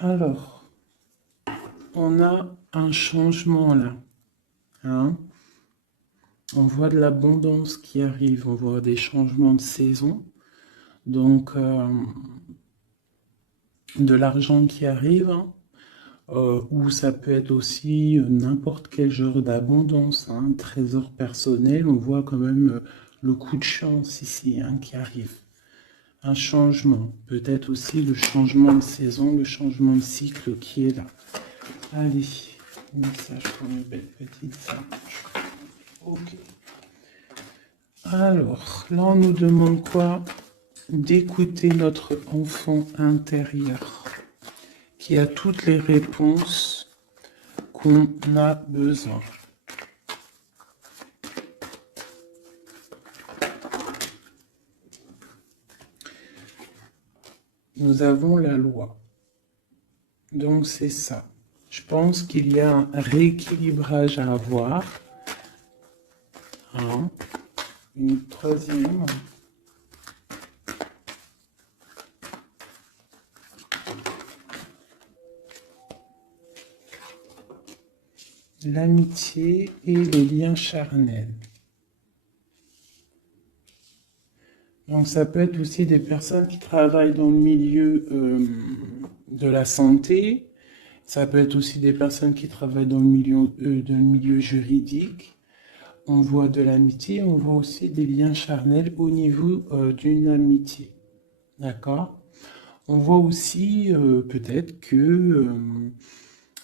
Alors, on a un changement là. Hein. On voit de l'abondance qui arrive, on voit des changements de saison. Donc, de l'argent qui arrive, hein, ou ça peut être aussi n'importe quel genre d'abondance, hein, trésor personnel. On voit quand même le coup de chance ici hein, qui arrive. Un changement, peut-être aussi le changement de saison, le changement de cycle qui est là. Allez, message pour une belle petite singe. Ok. Alors, là on nous demande quoi? D'écouter notre enfant intérieur qui a toutes les réponses qu'on a besoin. Nous avons la loi. Donc c'est ça. Je pense qu'il y a un rééquilibrage à avoir. Hein. Une troisième. L'amitié et les liens charnels. Donc ça peut être aussi des personnes qui travaillent dans le milieu de la santé. Ça peut être aussi des personnes qui travaillent dans le milieu juridique. On voit de l'amitié, on voit aussi des liens charnels au niveau d'une amitié. D'accord? On voit aussi peut-être que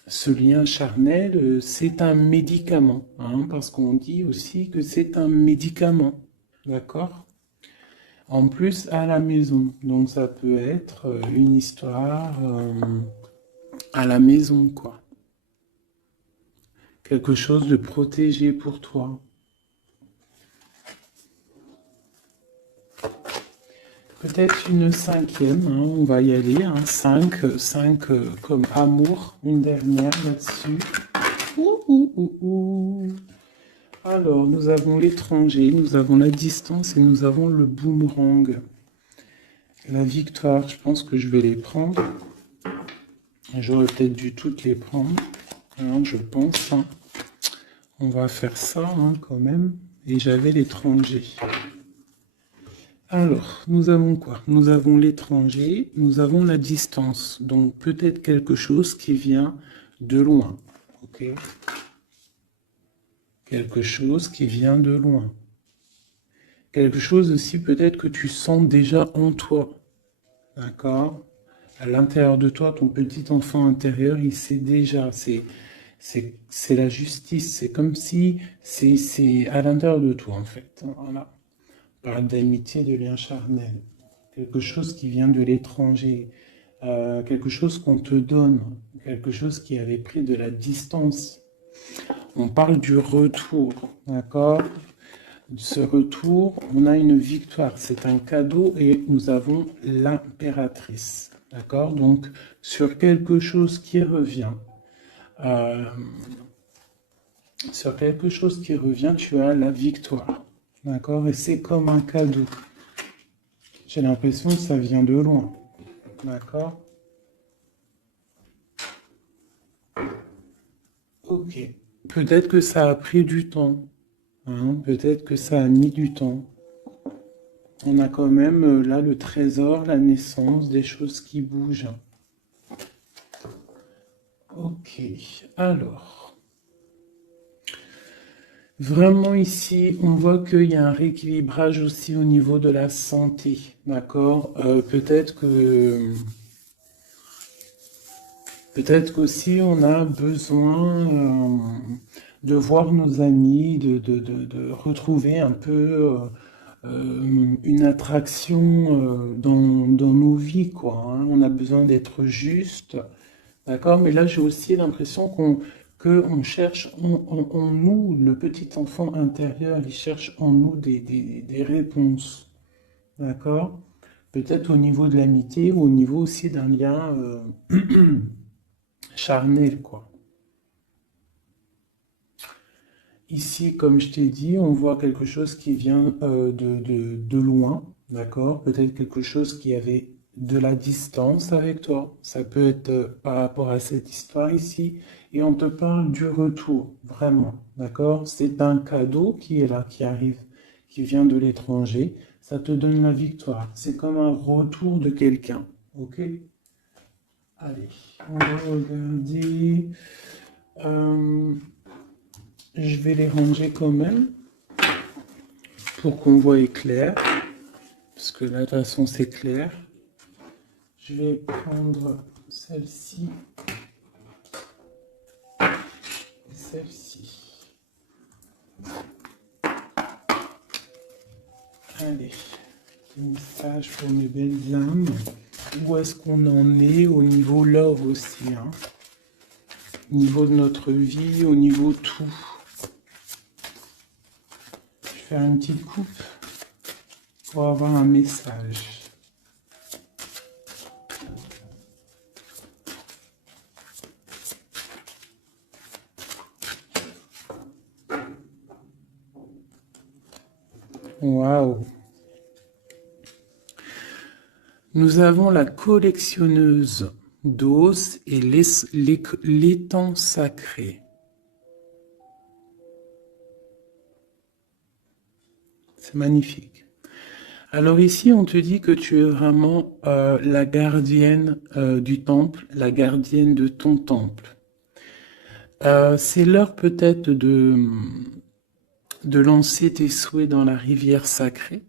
ce lien charnel, c'est un médicament. Hein, parce qu'on dit aussi que c'est un médicament. D'accord? En plus, à la maison. Donc ça peut être une histoire à la maison, quoi. Quelque chose de protégé pour toi. Peut-être une cinquième, hein, on va y aller, hein, 5 comme amour, une dernière là-dessus. Alors, nous avons l'étranger, nous avons la distance et nous avons le boomerang. La victoire, je pense que je vais les prendre. J'aurais peut-être dû toutes les prendre, hein, je pense. Hein. On va faire ça hein, quand même. Et j'avais l'étranger. Alors, nous avons quoi? Nous avons l'étranger, nous avons la distance. Donc, peut-être quelque chose qui vient de loin. Ok? Quelque chose qui vient de loin. Quelque chose aussi peut-être que tu sens déjà en toi. D'accord? À l'intérieur de toi, ton petit enfant intérieur, il sait déjà. C'est la justice. C'est comme si c'est à l'intérieur de toi, en fait. Voilà. On parle d'amitié, de lien charnel. Quelque chose qui vient de l'étranger. Quelque chose qu'on te donne. Quelque chose qui avait pris de la distance. On parle du retour. D'accord? Ce retour, on a une victoire. C'est un cadeau et nous avons l'impératrice. D'accord? Donc, sur quelque chose qui revient. Sur quelque chose qui revient, tu as la victoire. D'accord? Et c'est comme un cadeau. J'ai l'impression que ça vient de loin. D'accord? Ok. Peut-être que ça a pris du temps. Hein? Peut-être que ça a mis du temps. On a quand même là le trésor, la naissance, des choses qui bougent. Ok. Alors. Vraiment ici, on voit qu'il y a un rééquilibrage aussi au niveau de la santé. D'accord? Peut-être qu'aussi on a besoin de voir nos amis, de retrouver un peu une attraction dans nos vies, quoi. Hein. On a besoin d'être juste, d'accord? Mais là, j'ai aussi l'impression qu'on cherche en nous, le petit enfant intérieur, il cherche en nous des réponses, d'accord? Peut-être au niveau de l'amitié ou au niveau aussi d'un lien charnel, quoi. Ici, comme je t'ai dit, on voit quelque chose qui vient de loin, d'accord? Peut-être quelque chose qui avait de la distance avec toi. Ça peut être par rapport à cette histoire ici. Et on te parle du retour, vraiment. D'accord? C'est un cadeau qui est là, qui arrive, qui vient de l'étranger. Ça te donne la victoire. C'est comme un retour de quelqu'un. Ok? Allez, on va regarder. Je vais les ranger quand même pour qu'on voie clair. Parce que là, de toute façon, c'est clair. Je vais prendre celle-ci et celle-ci. Allez, message pour mes belles âmes. Où est-ce qu'on en est au niveau love aussi, hein? Au niveau de notre vie, au niveau tout. Je vais faire une petite coupe pour avoir un message. Waouh! Nous avons la collectionneuse d'os et l'étang sacré. C'est magnifique. Alors ici, on te dit que tu es vraiment la gardienne du temple, la gardienne de ton temple. C'est l'heure peut-être de lancer tes souhaits dans la rivière sacrée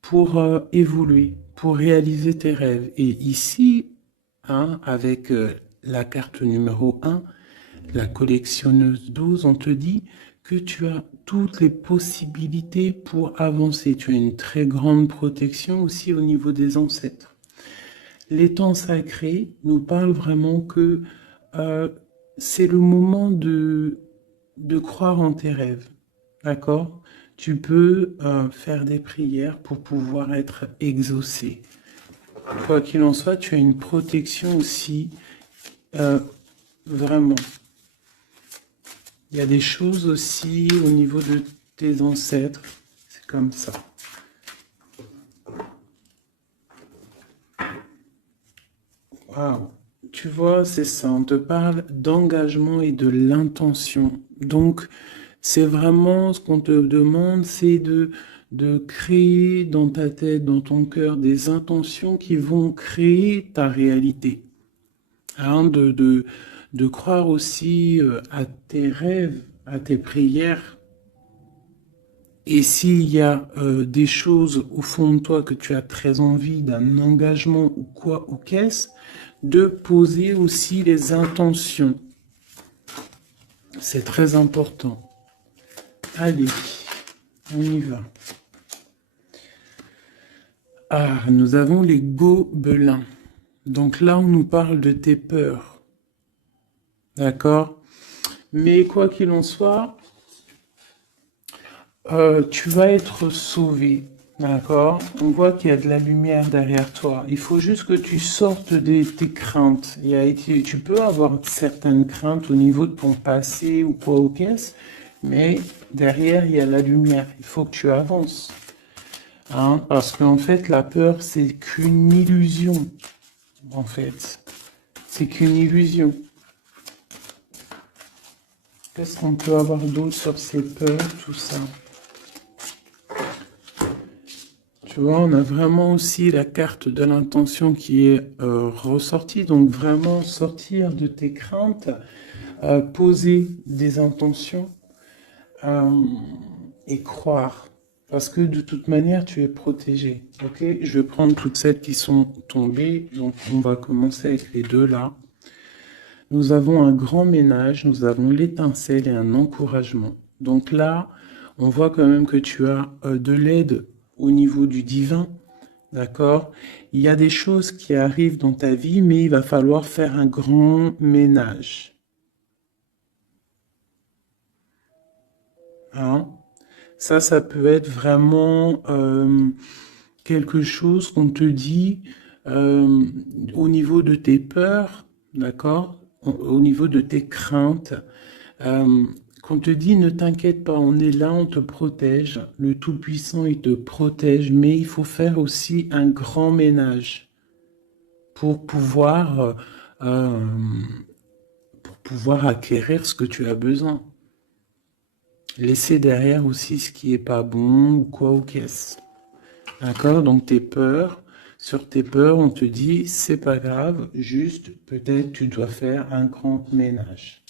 pour évoluer, pour réaliser tes rêves. Et ici, hein, avec la carte numéro 1, la collectionneuse 12, on te dit que tu as toutes les possibilités pour avancer. Tu as une très grande protection aussi au niveau des ancêtres. L'étang sacré nous parle vraiment que c'est le moment de croire en tes rêves. D'accord? Tu peux faire des prières pour pouvoir être exaucé. Quoi qu'il en soit, tu as une protection aussi, vraiment. Il y a des choses aussi au niveau de tes ancêtres. C'est comme ça. Waouh! Tu vois, c'est ça. On te parle d'engagement et de l'intention. Donc, c'est vraiment ce qu'on te demande, c'est de créer dans ta tête, dans ton cœur, des intentions qui vont créer ta réalité. Hein, de croire aussi à tes rêves, à tes prières. Et s'il y a des choses au fond de toi que tu as très envie, d'un engagement ou quoi, ou qu'est-ce, de poser aussi les intentions. C'est très important. Allez, on y va. Ah, nous avons les gobelins. Donc là, on nous parle de tes peurs. D'accord? Mais quoi qu'il en soit, tu vas être sauvé. D'accord? On voit qu'il y a de la lumière derrière toi. Il faut juste que tu sortes de tes craintes. Tu peux avoir certaines craintes au niveau de ton passé ou quoi ou qu'est-ce, mais derrière, il y a la lumière. Il faut que tu avances. Hein? Parce qu'en fait, la peur, c'est qu'une illusion. En fait, c'est qu'une illusion. Qu'est-ce qu'on peut avoir d'autre sur ces peurs, tout ça? Tu vois, on a vraiment aussi la carte de l'intention qui est ressortie. Donc vraiment sortir de tes craintes, poser des intentions et croire. Parce que de toute manière, tu es protégé. Ok? Je vais prendre toutes celles qui sont tombées. Donc on va commencer avec les deux là. Nous avons un grand ménage, nous avons l'étincelle et un encouragement. Donc là, on voit quand même que tu as de l'aide au niveau du divin, d'accord? Il y a des choses qui arrivent dans ta vie, mais il va falloir faire un grand ménage. Hein? Ça peut être vraiment quelque chose qu'on te dit au niveau de tes peurs, d'accord? Au niveau de tes craintes. Qu'on te dit, ne t'inquiète pas, on est là, on te protège. Le Tout-Puissant, il te protège, mais il faut faire aussi un grand ménage. pour euh, pour pouvoir acquérir ce que tu as besoin. Laisser derrière aussi ce qui est pas bon ou quoi ou qu'est-ce. D'accord? Donc tes peurs, sur tes peurs, on te dit c'est pas grave, juste peut-être tu dois faire un grand ménage.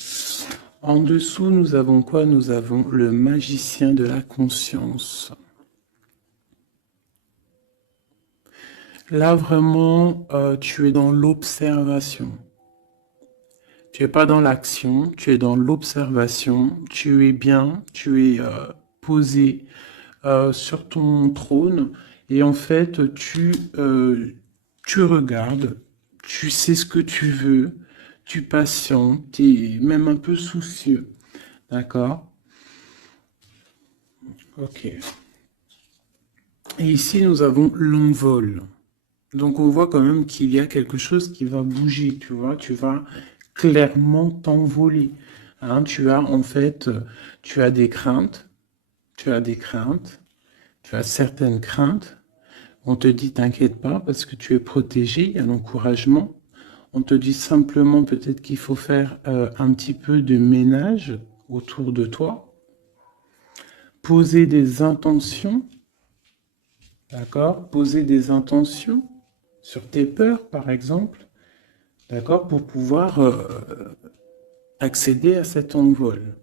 En dessous, nous avons quoi? Nous avons le magicien de la conscience. Là, vraiment, tu es dans l'observation. Tu es pas dans l'action, tu es dans l'observation. Tu es bien, tu es posé sur ton trône. Et en fait, tu regardes, tu sais ce que tu veux, tu patientes, tu es même un peu soucieux. D'accord? Ok. Et ici, nous avons l'envol. Donc, on voit quand même qu'il y a quelque chose qui va bouger, tu vois. Tu vas clairement t'envoler. Hein, tu as, en fait, tu as des craintes. Tu as des craintes. Tu as certaines craintes. On te dit, t'inquiète pas, parce que tu es protégé, il y a l'encouragement. On te dit simplement peut-être qu'il faut faire un petit peu de ménage autour de toi. Poser des intentions, d'accord? Poser des intentions sur tes peurs, par exemple, d'accord? Pour pouvoir accéder à cet envol.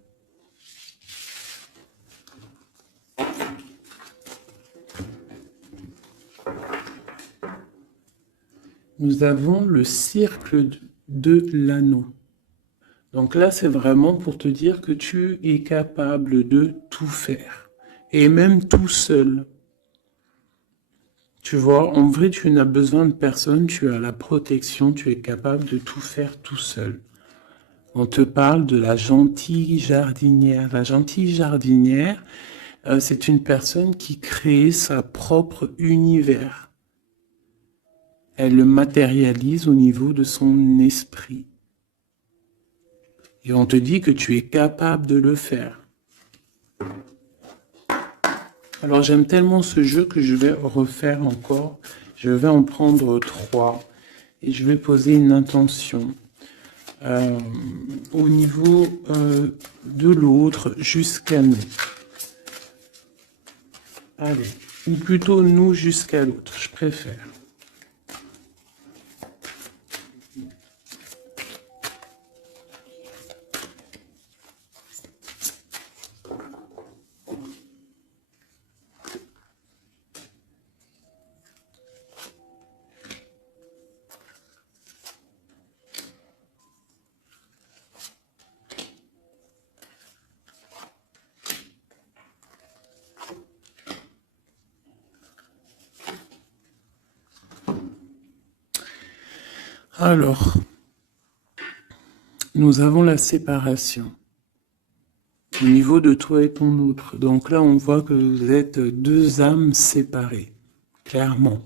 Nous avons le cercle de l'anneau. Donc là, c'est vraiment pour te dire que tu es capable de tout faire. Et même tout seul. Tu vois, en vrai, tu n'as besoin de personne, tu as la protection, tu es capable de tout faire tout seul. On te parle de la gentille jardinière. La gentille jardinière, c'est une personne qui crée sa propre univers. Elle le matérialise au niveau de son esprit. Et on te dit que tu es capable de le faire. Alors j'aime tellement ce jeu que je vais refaire encore. Je vais en prendre 3 et je vais poser une intention au niveau de l'autre jusqu'à nous. Allez, ou plutôt nous jusqu'à l'autre, je préfère. Alors, nous avons la séparation au niveau de toi et ton autre. Donc là, on voit que vous êtes deux âmes séparées, clairement.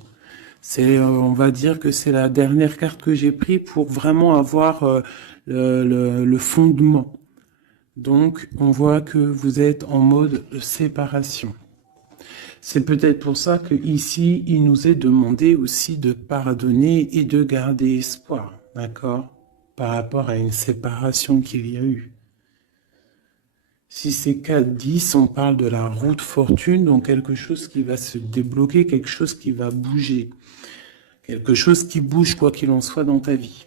On va dire que c'est la dernière carte que j'ai prise pour vraiment avoir le fondement. Donc, on voit que vous êtes en mode séparation. C'est peut-être pour ça que ici, il nous est demandé aussi de pardonner et de garder espoir, d'accord, par rapport à une séparation qu'il y a eu. Si c'est 4-10, on parle de la route fortune, donc quelque chose qui va se débloquer, quelque chose qui va bouger. Quelque chose qui bouge quoi qu'il en soit dans ta vie.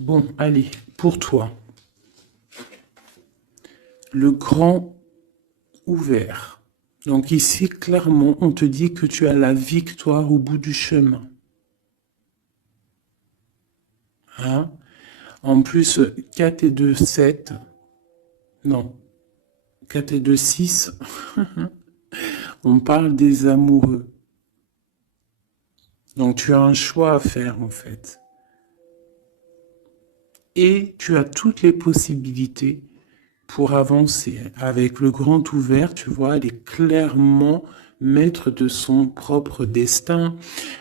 Bon, allez, pour toi. Le grand ouvert. Donc ici, clairement, on te dit que tu as la victoire au bout du chemin. Hein? En plus, 4 et 2, 7. Non. 4 et 2, 6. On parle des amoureux. Donc tu as un choix à faire en fait. Et tu as toutes les possibilités pour avancer. Avec le grand ouvert, tu vois, elle est clairement maître de son propre destin.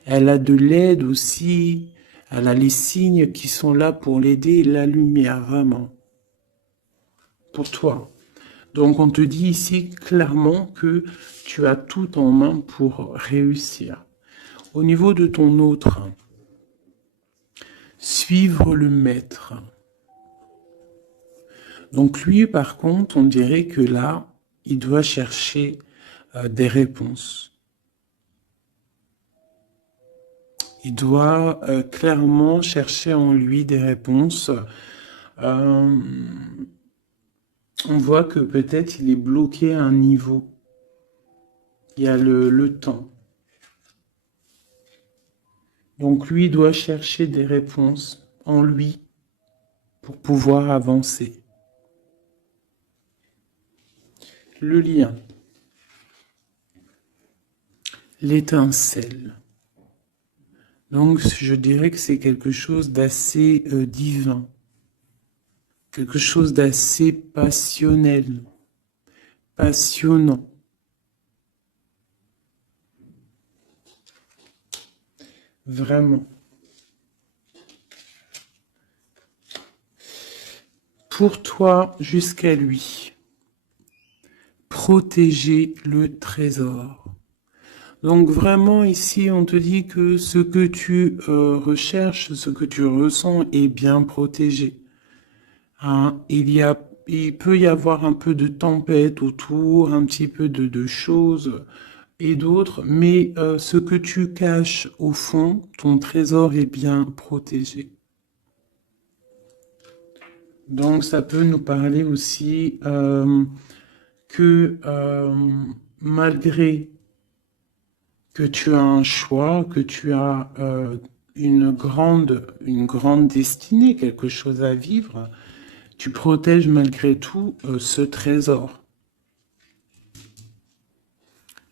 Elle a de l'aide aussi. Elle a les signes qui sont là pour l'aider, la lumière, vraiment. Pour toi. Donc on te dit ici clairement que tu as tout en main pour réussir. Au niveau de ton autre, Suivre le maître. Donc lui, par contre, on dirait que là, il doit chercher des réponses. Il doit clairement chercher en lui des réponses. On voit que peut-être il est bloqué à un niveau. Il y a le temps. Donc lui doit chercher des réponses en lui pour pouvoir avancer. Le lien. L'étincelle. Donc je dirais que c'est quelque chose d'assez divin. Quelque chose d'assez passionnel. Passionnant. Vraiment. Pour toi jusqu'à lui. Protéger le trésor. Donc vraiment ici on te dit que ce que tu recherches, ce que tu ressens est bien protégé. Hein, il peut y avoir un peu de tempête autour, un petit peu de choses et d'autres, mais ce que tu caches au fond, ton trésor est bien protégé. Donc ça peut nous parler aussi que malgré que tu as un choix, que tu as une grande destinée, quelque chose à vivre, tu protèges malgré tout ce trésor.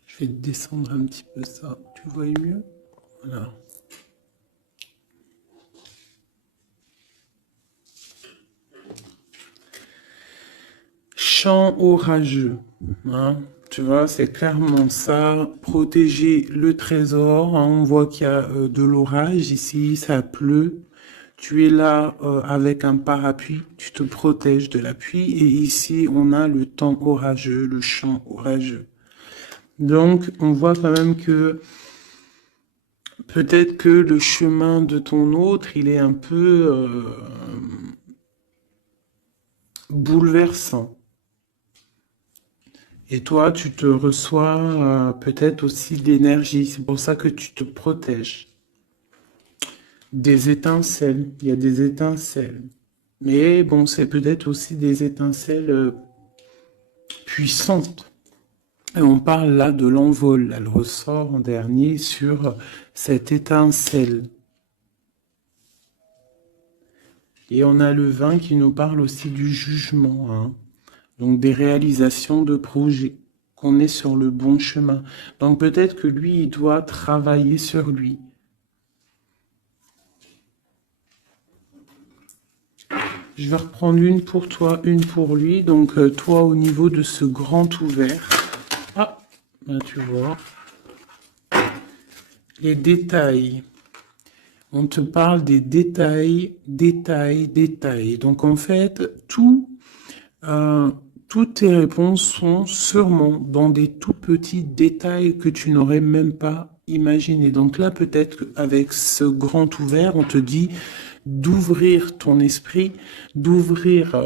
Je vais descendre un petit peu ça. Tu vois mieux? Voilà. Chant orageux. Hein? Tu vois, c'est clairement ça. Protéger le trésor. Hein? On voit qu'il y a de l'orage ici, ça pleut. Tu es là avec un parapluie, tu te protèges de la pluie. Et ici, on a le temps orageux, le champ orageux. Donc, on voit quand même que peut-être que le chemin de ton autre, il est un peu bouleversant. Et toi, tu te reçois peut-être aussi de l'énergie. C'est pour ça que tu te protèges. Des étincelles. Il y a des étincelles. Mais bon, c'est peut-être aussi des étincelles puissantes. Et on parle là de l'envol. Elle ressort en dernier sur cette étincelle. Et on a le vin qui nous parle aussi du jugement. Hein. Donc des réalisations de projets, qu'on est sur le bon chemin. Donc peut-être que lui, il doit travailler sur lui. Je vais reprendre une pour toi, une pour lui. Donc toi, au niveau de ce grand ouvert. Ah, là tu vois. Les détails. On te parle des détails, détails, détails. Donc en fait, toutes tes réponses sont sûrement dans des tout petits détails que tu n'aurais même pas imaginé. Donc là, peut-être qu'avec ce grand ouvert, on te dit d'ouvrir ton esprit, d'ouvrir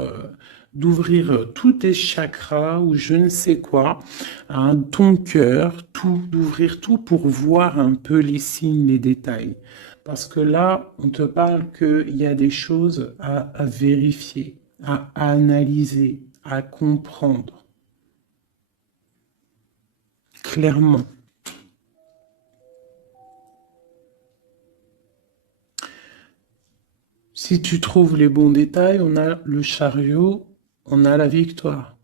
tous tes chakras ou je ne sais quoi, hein, ton cœur, tout, d'ouvrir tout pour voir un peu les signes, les détails. Parce que là, on te parle qu'il y a des choses à vérifier, à analyser, à comprendre. Clairement. Si tu trouves les bons détails, on a le chariot, on a la victoire.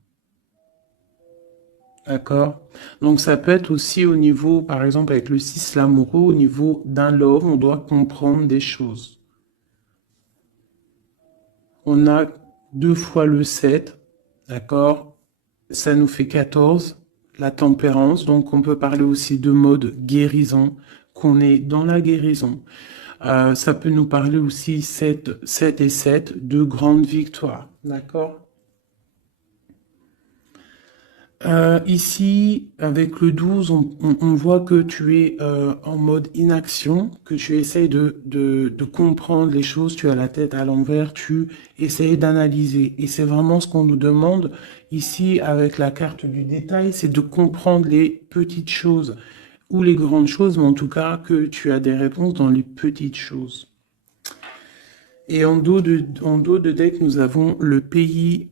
D'accord? Donc ça peut être aussi au niveau, par exemple avec le 6 l'amoureux, au niveau d'un love, on doit comprendre des choses. On a 2 fois le 7, d'accord? Ça nous fait 14, la tempérance, donc on peut parler aussi de mode guérison, qu'on est dans la guérison. Ça peut nous parler aussi 7 et 7, de grandes victoires, d'accord? Ici, avec le 12, on voit que tu es en mode inaction, que tu essayes de comprendre les choses, tu as la tête à l'envers, tu essayes d'analyser. Et c'est vraiment ce qu'on nous demande ici avec la carte du détail, c'est de comprendre les petites choses ou les grandes choses, mais en tout cas que tu as des réponses dans les petites choses. Et en dos de deck, nous avons le pays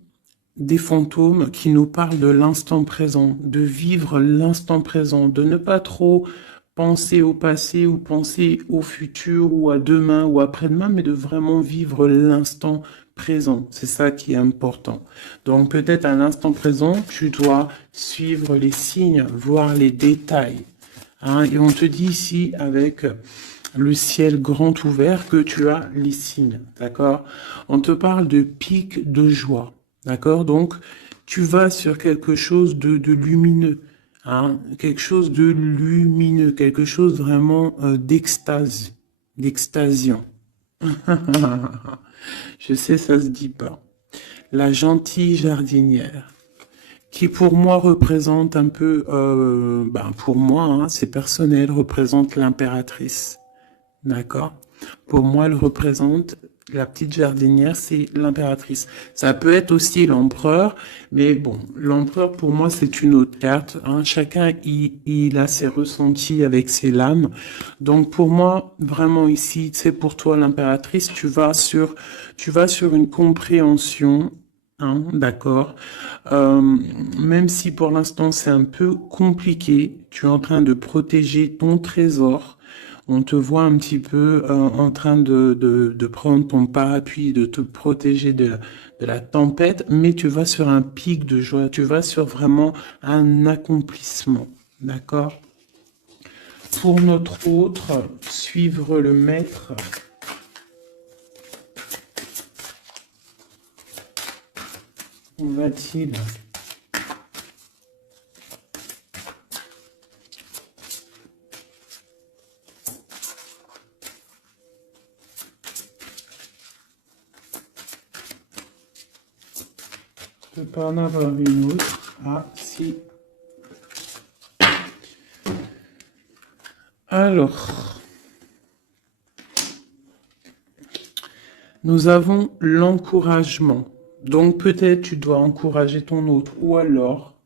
des fantômes qui nous parlent de l'instant présent, de vivre l'instant présent, de ne pas trop penser au passé ou penser au futur ou à demain ou après-demain, mais de vraiment vivre l'instant présent. C'est ça qui est important. Donc peut-être à l'instant présent, tu dois suivre les signes, voir les détails. Hein, et on te dit ici avec le ciel grand ouvert que tu as les signes, d'accord? On te parle de pic de joie, d'accord? Donc, tu vas sur quelque chose de lumineux, hein? Quelque chose de lumineux, quelque chose vraiment d'extase, d'extasiant. Je sais, ça se dit pas. La gentille jardinière, qui pour moi représente un peu, pour moi, hein, c'est personnel, représente l'impératrice. D'accord? Pour moi, elle représente la petite jardinière, c'est l'impératrice. Ça peut être aussi l'empereur, mais bon, l'empereur pour moi c'est une autre carte. Hein. Chacun il a ses ressentis avec ses lames. Donc pour moi, vraiment ici, c'est pour toi l'impératrice. Tu vas sur une compréhension. Hein, d'accord. Même si pour l'instant c'est un peu compliqué, tu es en train de protéger ton trésor. On te voit un petit peu en train de prendre ton parapluie, de te protéger de la tempête, mais tu vas sur un pic de joie, tu vas sur vraiment un accomplissement. D'accord? Pour notre autre, suivre le maître. Où va-t-il? Je peux pas en avoir une autre. Ah, si. Alors, nous avons l'encouragement. Donc peut-être tu dois encourager ton autre. Ou alors,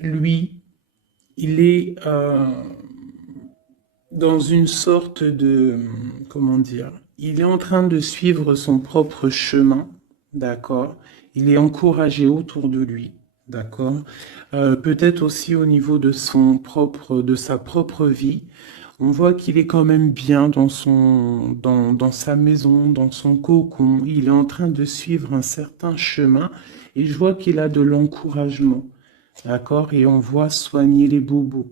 lui, il est dans une sorte de... Comment dire? Il est en train de suivre son propre chemin. D'accord? Il est encouragé autour de lui. D'accord? Peut-être aussi au niveau de de sa propre vie. On voit qu'il est quand même bien dans sa maison, dans son cocon. Il est en train de suivre un certain chemin et je vois qu'il a de l'encouragement. D'accord? Et on voit soigner les bobos.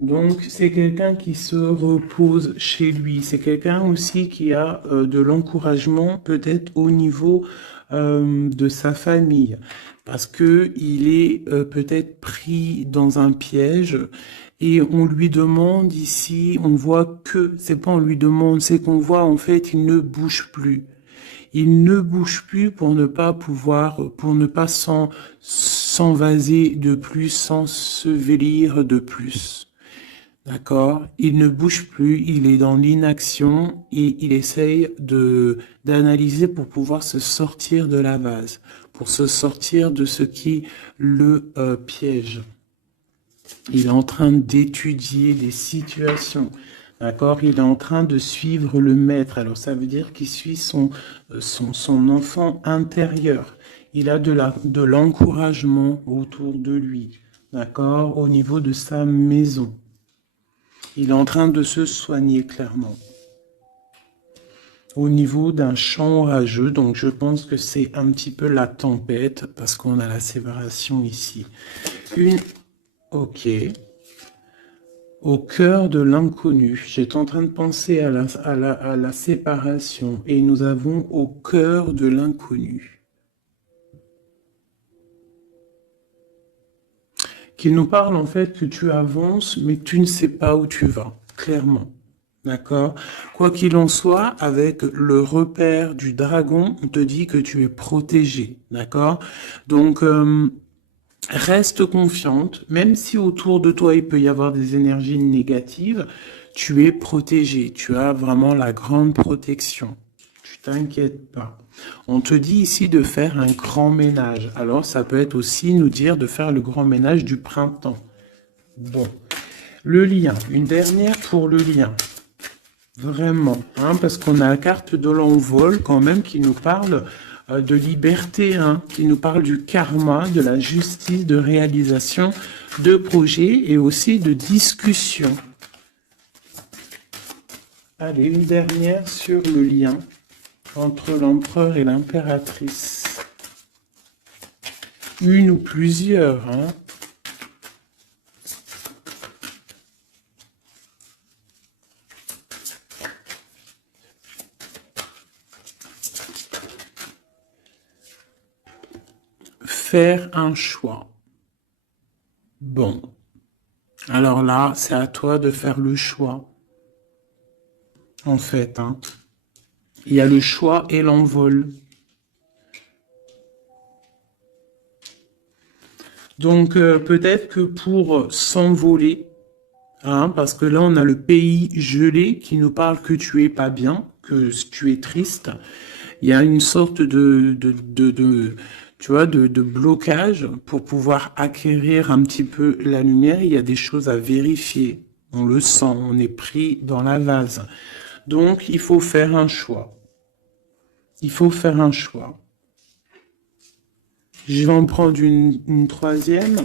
Donc, c'est quelqu'un qui se repose chez lui. C'est quelqu'un aussi qui a de l'encouragement, peut-être au niveau de sa famille, parce que il est peut-être pris dans un piège et on lui demande ici, on voit que, c'est pas on lui demande, c'est qu'on voit en fait, il ne bouge plus. Il ne bouge plus pour ne pas pouvoir, pour ne pas s'envaser de plus, s'ensevelir de plus. D'accord? Il ne bouge plus, il est dans l'inaction et il essaye d'analyser pour pouvoir se sortir de la vase, pour se sortir de ce qui le piège. Il est en train d'étudier des situations. D'accord? Il est en train de suivre le maître. Alors ça veut dire qu'il suit son enfant intérieur. Il a de l'encouragement autour de lui. D'accord? Au niveau de sa maison. Il est en train de se soigner clairement. Au niveau d'un champ orageux, donc je pense que c'est un petit peu la tempête parce qu'on a la séparation ici. Ok. Au cœur de l'inconnu. J'étais en train de penser à la séparation et nous avons au cœur de l'inconnu. Qu'il nous parle en fait que tu avances, mais que tu ne sais pas où tu vas, clairement. D'accord? Quoi qu'il en soit, avec le repère du dragon, on te dit que tu es protégé. D'accord? Donc, Reste confiante, même si autour de toi il peut y avoir des énergies négatives, tu es protégé, tu as vraiment la grande protection. Tu t'inquiètes pas. On te dit ici de faire un grand ménage. Alors ça peut être aussi nous dire de faire le grand ménage du printemps. Bon, le lien, une dernière pour le lien. Vraiment, hein, parce qu'on a la carte de l'envol quand même qui nous parle de liberté, hein, qui nous parle du karma, de la justice, de réalisation, de projets et aussi de discussion. Allez, une dernière sur le lien entre l'empereur et l'impératrice. Une ou plusieurs, hein. Faire un choix. Bon. Alors là, c'est à toi de faire le choix. En fait, hein. Il y a le choix et l'envol. Donc, peut-être que pour s'envoler, hein, parce que là, on a le pays gelé qui nous parle que tu es pas bien, que tu es triste. Il y a une sorte tu vois, de blocage pour pouvoir acquérir un petit peu la lumière. Il y a des choses à vérifier. On le sent, on est pris dans la vase. Donc, il faut faire un choix. Il faut faire un choix. Je vais en prendre une troisième.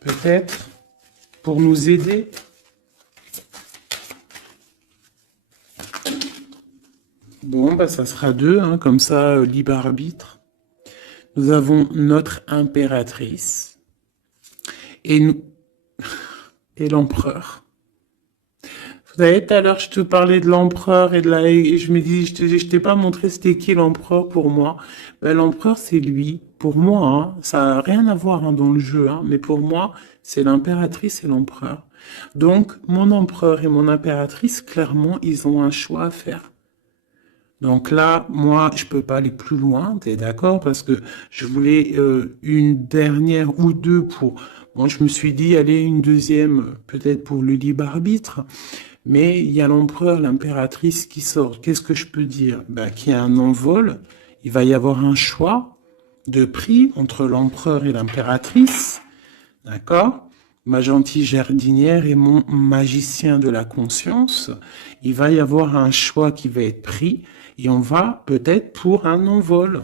Peut-être. Pour nous aider. Bon, bah ça sera deux, hein, comme ça, libre arbitre. Nous avons notre impératrice et nous et l'empereur. Vous savez, tout à l'heure, je te parlais de l'empereur et je me dis, je t'ai pas montré c'était qui l'empereur pour moi. Ben, l'empereur, c'est lui. Pour moi, hein, ça n'a rien à voir hein, dans le jeu, hein, mais pour moi, c'est l'impératrice et l'empereur. Donc, mon empereur et mon impératrice, clairement, ils ont un choix à faire. Donc là, moi, je peux pas aller plus loin, t'es d'accord? Parce que je voulais une dernière ou deux pour... Bon, je me suis dit, allez, une deuxième, peut-être pour le libre arbitre. Mais il y a l'empereur, l'impératrice qui sort. Qu'est-ce que je peux dire? Ben, qu'il y a un envol. Il va y avoir un choix de prix entre l'empereur et l'impératrice. D'accord? Ma gentille jardinière et mon magicien de la conscience. Il va y avoir un choix qui va être pris et on va peut-être pour un envol.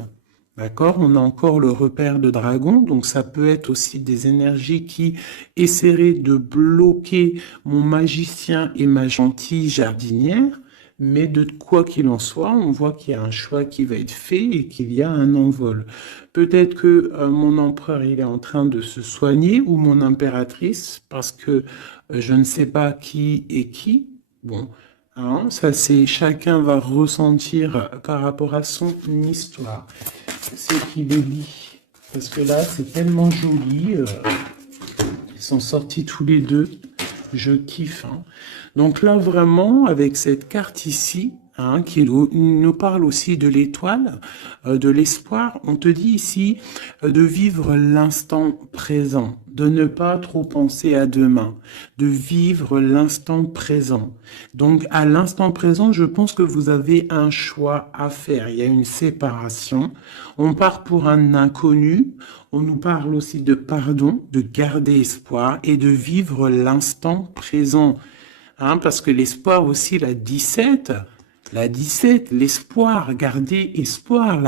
D'accord? On a encore le repère de dragon, donc ça peut être aussi des énergies qui essaieraient de bloquer mon magicien et ma gentille jardinière. Mais de quoi qu'il en soit, on voit qu'il y a un choix qui va être fait et qu'il y a un envol. Peut-être que mon empereur il est en train de se soigner ou mon impératrice parce que je ne sais pas qui est qui. Bon, hein, ça c'est chacun va ressentir par rapport à son histoire. C'est qui le lit. Parce que là c'est tellement joli. Ils sont sortis tous les deux. Je kiffe. Hein. Donc là, vraiment, avec cette carte ici, hein, qui nous parle aussi de l'étoile, de l'espoir, on te dit ici de vivre l'instant présent, de ne pas trop penser à demain, de vivre l'instant présent. Donc à l'instant présent, je pense que vous avez un choix à faire. Il y a une séparation. On part pour un inconnu. On nous parle aussi de pardon, de garder espoir et de vivre l'instant présent. Hein, parce que l'espoir aussi, la 17, l'espoir, garder espoir,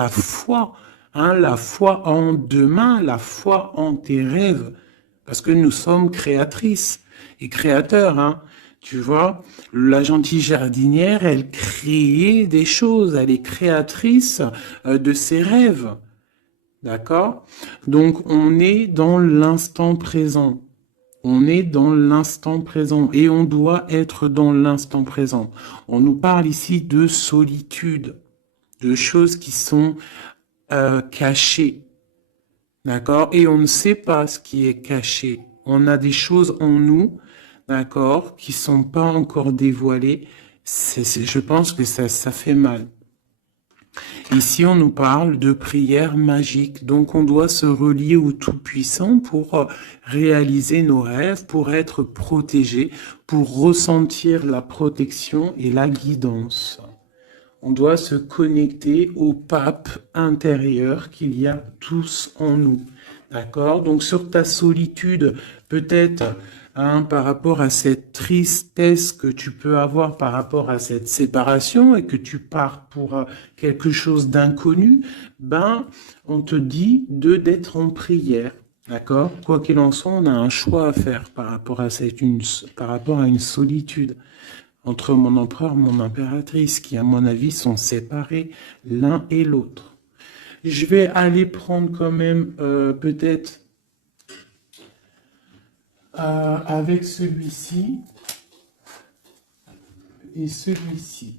hein, la foi en demain, la foi en tes rêves. Parce que nous sommes créatrices et créateurs, hein. Tu vois, la gentille jardinière, elle crée des choses, elle est créatrice de ses rêves. D'accord? Donc, on est dans l'instant présent. On est dans l'instant présent et on doit être dans l'instant présent. On nous parle ici de solitude, de choses qui sont cachées. D'accord? Et on ne sait pas ce qui est caché. On a des choses en nous, d'accord, qui sont pas encore dévoilées. Je pense que ça fait mal. Ici, on nous parle de prière magique. Donc, on doit se relier au Tout-Puissant pour réaliser nos rêves, pour être protégé, pour ressentir la protection et la guidance. On doit se connecter au pape intérieur qu'il y a tous en nous. D'accord? Donc, sur ta solitude, peut-être, par rapport à cette tristesse que tu peux avoir par rapport à cette séparation et que tu pars pour quelque chose d'inconnu, on te dit d'être en prière. D'accord? Quoi qu'il en soit, on a un choix à faire par rapport à par rapport à une solitude entre mon empereur et mon impératrice, qui, à mon avis, sont séparés l'un et l'autre. Je vais aller prendre quand même peut-être avec celui-ci et celui-ci.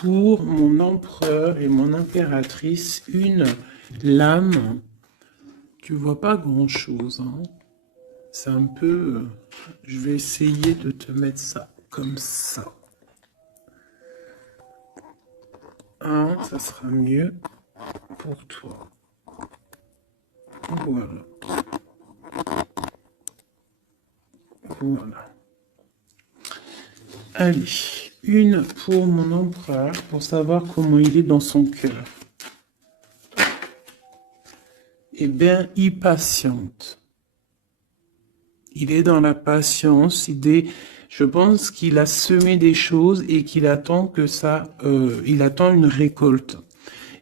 Pour mon empereur et mon impératrice, une lame. Tu vois pas grand-chose, hein. C'est un peu... je vais essayer de te mettre ça comme ça. Ça sera mieux pour toi. Voilà. Voilà. Allez, une pour mon empereur, pour savoir comment il est dans son cœur. Eh bien, il patiente. Il est dans la patience, je pense qu'il a semé des choses et qu'il attend que il attend une récolte.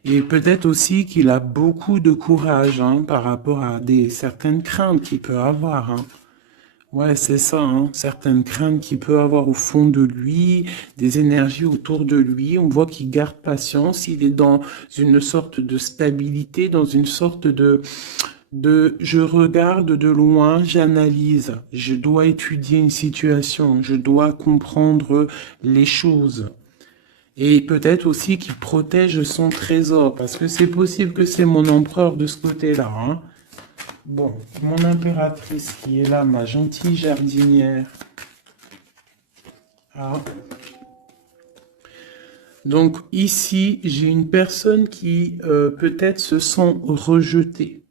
Et peut-être aussi qu'il a beaucoup de courage par rapport à certaines craintes qu'il peut avoir. Ouais, c'est ça, certaines craintes qu'il peut avoir au fond de lui, des énergies autour de lui. On voit qu'il garde patience, il est dans une sorte de stabilité, dans une sorte de je regarde de loin, j'analyse, je dois étudier une situation, je dois comprendre les choses. Et peut-être aussi qu'il protège son trésor, parce que c'est possible que c'est mon empereur de ce côté-là. Bon, mon impératrice qui est là, ma gentille jardinière. Donc ici, j'ai une personne qui peut-être se sent rejetée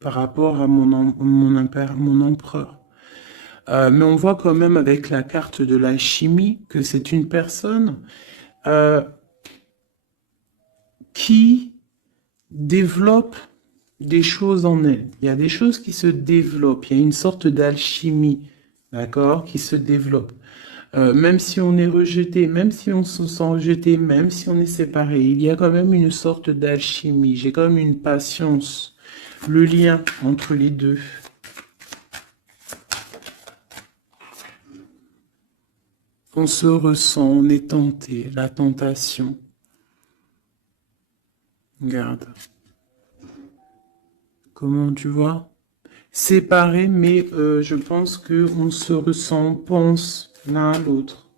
par rapport à mon empereur. Mais on voit quand même avec la carte de l'alchimie que c'est une personne qui développe des choses en elle. Il y a des choses qui se développent. Il y a une sorte d'alchimie, d'accord, qui se développe. Même si on est rejeté, même si on se sent rejeté, même si on est séparé, il y a quand même une sorte d'alchimie. J'ai quand même une patience. Le lien entre les deux. On se ressent, on est tenté, la tentation. Regarde. Comment tu vois? Séparés, mais je pense qu'on se ressent, on pense l'un à l'autre.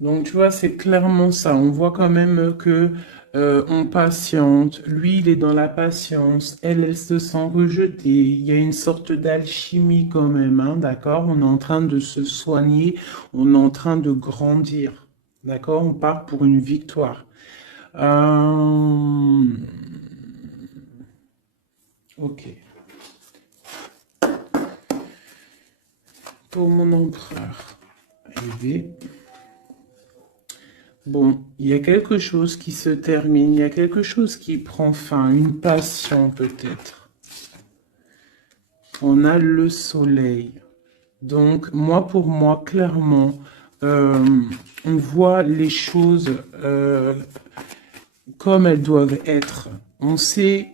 Donc tu vois, c'est clairement ça. On voit quand même que on patiente. Lui, il est dans la patience. Elle se sent rejetée. Il y a une sorte d'alchimie quand même, d'accord? On est en train de se soigner. On est en train de grandir. D'accord? On part pour une victoire. Ok. Pour mon empereur. Arrivé. Bon, il y a quelque chose qui se termine, il y a quelque chose qui prend fin, une passion peut-être. On a le soleil. Donc, pour moi, clairement, on voit les choses comme elles doivent être. On sait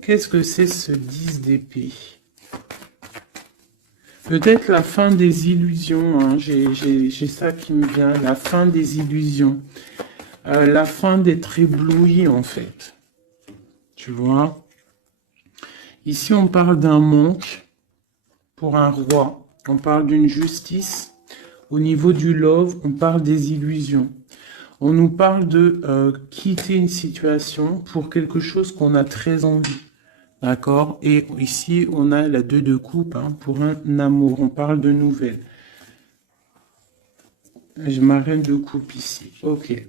qu'est-ce que c'est ce 10 d'épée. Peut-être la fin des illusions, j'ai ça qui me vient, la fin des illusions. La fin d'être ébloui, en fait. Tu vois? Ici, on parle d'un manque pour un roi. On parle d'une justice. Au niveau du love, on parle des illusions. On nous parle de quitter une situation pour quelque chose qu'on a très envie. D'accord? Et ici, on a la 2 de coupe pour un amour. On parle de nouvelles. J'ai ma reine de coupe ici. Ok.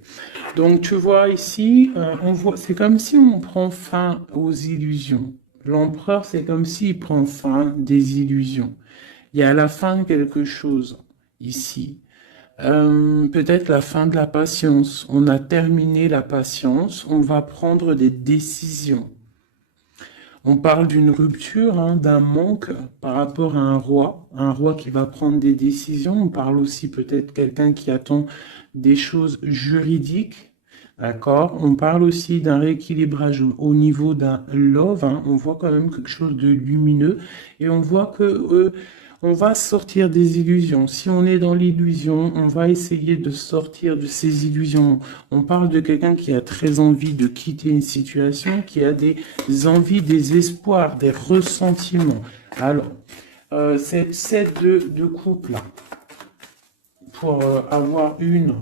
Donc tu vois ici, on voit, c'est comme si on prend fin aux illusions. L'empereur, c'est comme s'il prend fin des illusions. Il y a la fin de quelque chose ici. Peut-être la fin de la patience. On a terminé la patience. On va prendre des décisions. On parle d'une rupture, hein, d'un manque par rapport à un roi qui va prendre des décisions. On parle aussi peut-être quelqu'un qui attend des choses juridiques, d'accord? On parle aussi d'un rééquilibrage au niveau d'un love, hein. On voit quand même quelque chose de lumineux et on voit que on va sortir des illusions. Si on est dans l'illusion, on va essayer de sortir de ces illusions. On parle de quelqu'un qui a très envie de quitter une situation, qui a des envies, des espoirs, des ressentiments. Alors, cette set de couple là, pour avoir une,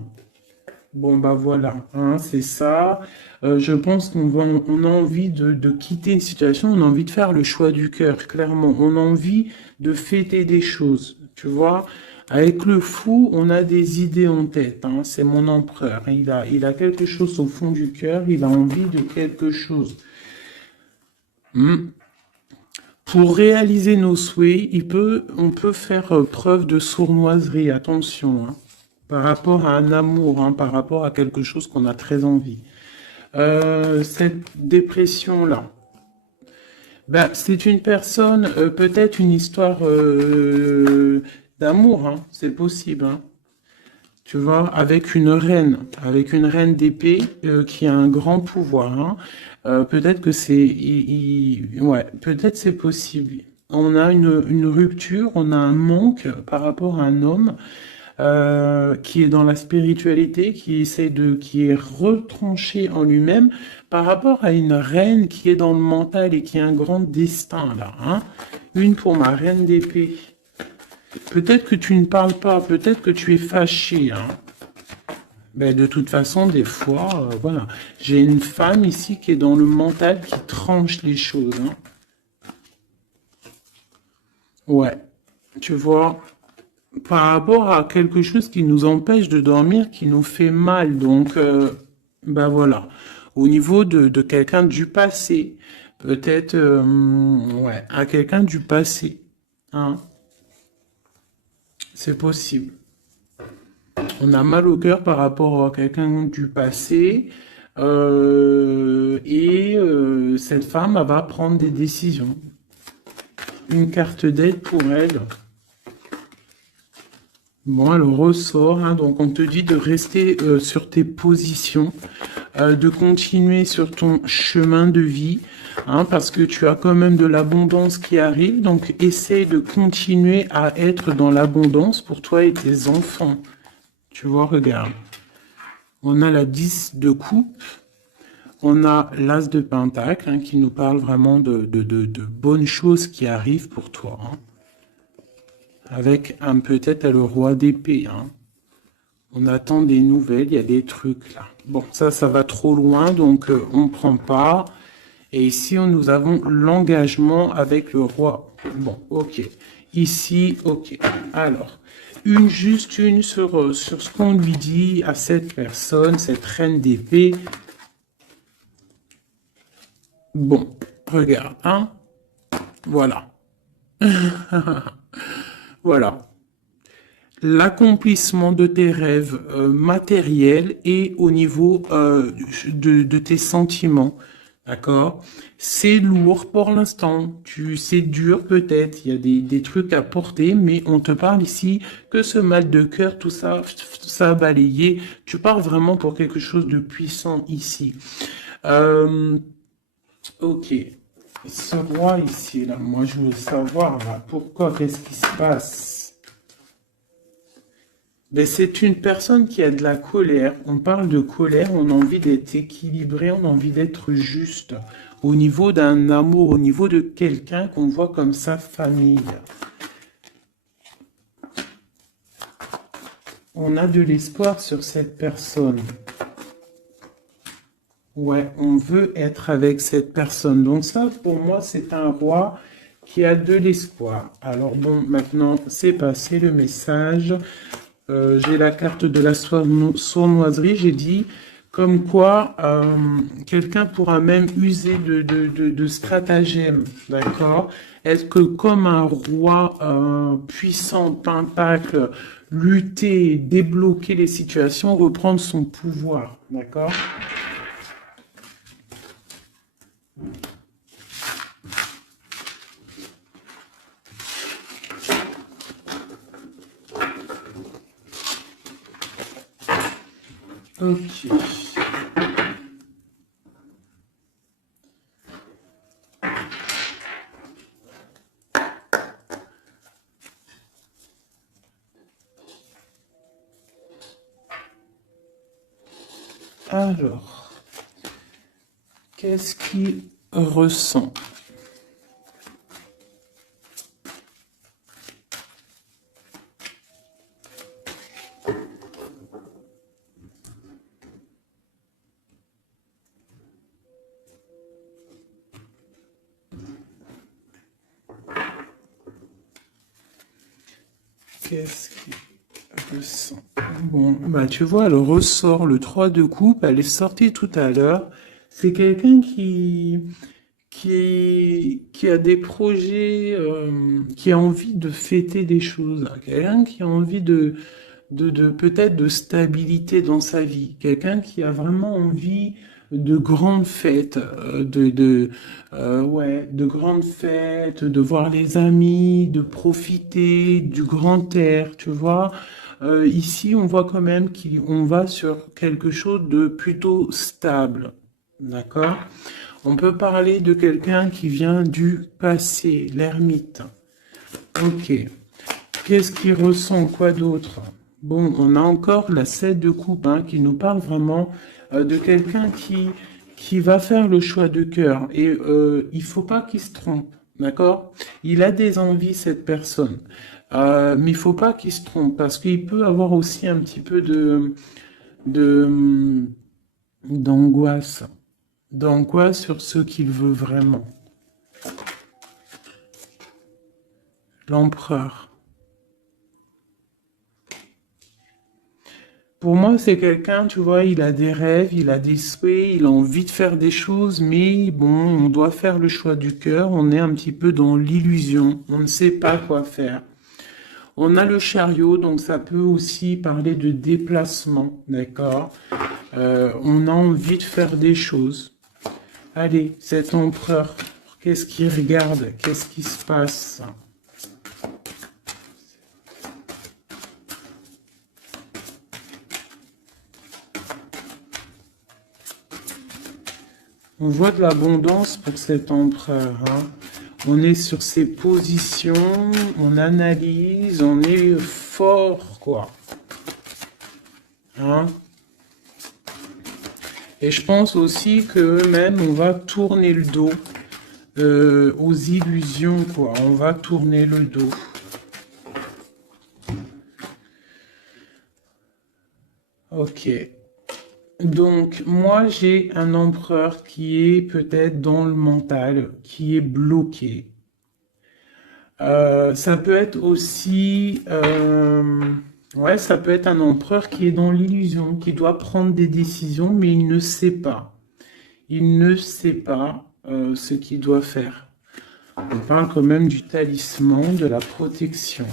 bon bah voilà, hein, c'est ça. Je pense on a envie de quitter une situation, on a envie de faire le choix du cœur, clairement. On a envie de fêter des choses, tu vois. Avec le fou, on a des idées en tête, hein. C'est mon empereur. Il a quelque chose au fond du cœur, il a envie de quelque chose. Hmm. Pour réaliser nos souhaits, on peut faire preuve de sournoiserie, attention, hein, par rapport à un amour, hein, par rapport à quelque chose qu'on a très envie. Cette dépression-là, ben, c'est une personne, peut-être une histoire d'amour, hein, c'est possible, hein. Tu vois, avec une reine d'épée qui a un grand pouvoir, hein. Peut-être que ouais, peut-être c'est possible. On a une rupture, on a un manque par rapport à un homme qui est dans la spiritualité, qui est retranché en lui-même par rapport à une reine qui est dans le mental et qui a un grand destin là, hein. Une pour ma reine d'épée. Peut-être que tu ne parles pas, peut-être que tu es fâché, hein. Ben, de toute façon, des fois, voilà. J'ai une femme ici qui est dans le mental, qui tranche les choses, hein. Ouais, tu vois, par rapport à quelque chose qui nous empêche de dormir, qui nous fait mal. Donc, ben voilà. Au niveau de quelqu'un du passé, peut-être, ouais, à quelqu'un du passé, hein. C'est possible. On a mal au cœur par rapport à quelqu'un du passé. Cette femme, elle va prendre des décisions. Une carte d'aide pour elle. Bon, elle ressort, hein, donc on te dit de rester sur tes positions, de continuer sur ton chemin de vie, hein, parce que tu as quand même de l'abondance qui arrive, donc essaye de continuer à être dans l'abondance pour toi et tes enfants. Tu vois, regarde. On a la 10 de coupe, on a l'as de pentacle, hein, qui nous parle vraiment de bonnes choses qui arrivent pour toi, hein. Avec peut-être le roi d'épée, hein. On attend des nouvelles, il y a des trucs là. Bon, ça va trop loin, donc on prend pas. Et ici, nous avons l'engagement avec le roi. Bon, ok. Ici, ok. Alors, juste une sur ce qu'on lui dit à cette personne, cette reine d'épée. Bon, regarde, hein. Voilà. Voilà. L'accomplissement de tes rêves matériels et au niveau de tes sentiments. D'accord? C'est lourd pour l'instant. C'est dur peut-être. Il y a des trucs à porter, mais on te parle ici que ce mal de cœur, tout ça a balayé. Tu pars vraiment pour quelque chose de puissant ici. Ok. Ce roi ici, là, moi je veux savoir là, pourquoi, qu'est-ce qui se passe? Ben, c'est une personne qui a de la colère. On parle de colère, on a envie d'être équilibré, on a envie d'être juste. Au niveau d'un amour, au niveau de quelqu'un qu'on voit comme sa famille. On a de l'espoir sur cette personne. Ouais, on veut être avec cette personne. Donc ça, pour moi, c'est un roi qui a de l'espoir. Alors bon, maintenant, c'est passé le message. j'ai la carte de la sournoiserie, j'ai dit comme quoi quelqu'un pourra même user de stratagèmes, d'accord? Est-ce que comme un roi puissant, pentacle, lutter, débloquer les situations, reprendre son pouvoir, d'accord? Ok. Alors, qu'est-ce qu'il ressent? Qu'est-ce qu'il ressent? Bon, bah tu vois, elle ressort le 3 de coupe, elle est sortie tout à l'heure. C'est quelqu'un qui a des projets, qui a envie de fêter des choses, hein. Quelqu'un qui a envie de peut-être de stabilité dans sa vie, quelqu'un qui a vraiment envie de grandes fêtes, ouais, de grandes fêtes, de voir les amis, de profiter du grand air, tu vois. Ici, on voit quand même qu'on va sur quelque chose de plutôt stable, d'accord? On peut parler de quelqu'un qui vient du passé, l'ermite. Ok. Qu'est-ce qu'il ressent? Quoi d'autre? Bon, on a encore la 7 de coupe hein, qui nous parle vraiment de quelqu'un qui va faire le choix de cœur. Et il faut pas qu'il se trompe, d'accord? Il a des envies, cette personne. Mais il faut pas qu'il se trompe parce qu'il peut avoir aussi un petit peu de, d'angoisse. D'angoisse sur ce qu'il veut vraiment. L'empereur. Pour moi, c'est quelqu'un, tu vois, il a des rêves, il a des souhaits, il a envie de faire des choses, mais bon, on doit faire le choix du cœur, on est un petit peu dans l'illusion, on ne sait pas quoi faire. On a le chariot, donc ça peut aussi parler de déplacement, d'accord? On a envie de faire des choses. Allez, cet empereur, qu'est-ce qu'il regarde? Qu'est-ce qui se passe? On voit de l'abondance pour cet empereur, hein. On est sur ses positions, on analyse, on est fort, quoi. Hein? Et je pense aussi qu'eux-mêmes, on va tourner le dos aux illusions, quoi. On va tourner le dos. Ok. Donc, moi, j'ai un empereur qui est peut-être dans le mental, qui est bloqué. Ça peut être aussi, ouais, ça peut être un empereur qui est dans l'illusion, qui doit prendre des décisions, mais il ne sait pas. Il ne sait pas ce qu'il doit faire. On parle quand même du talisman, de la protection.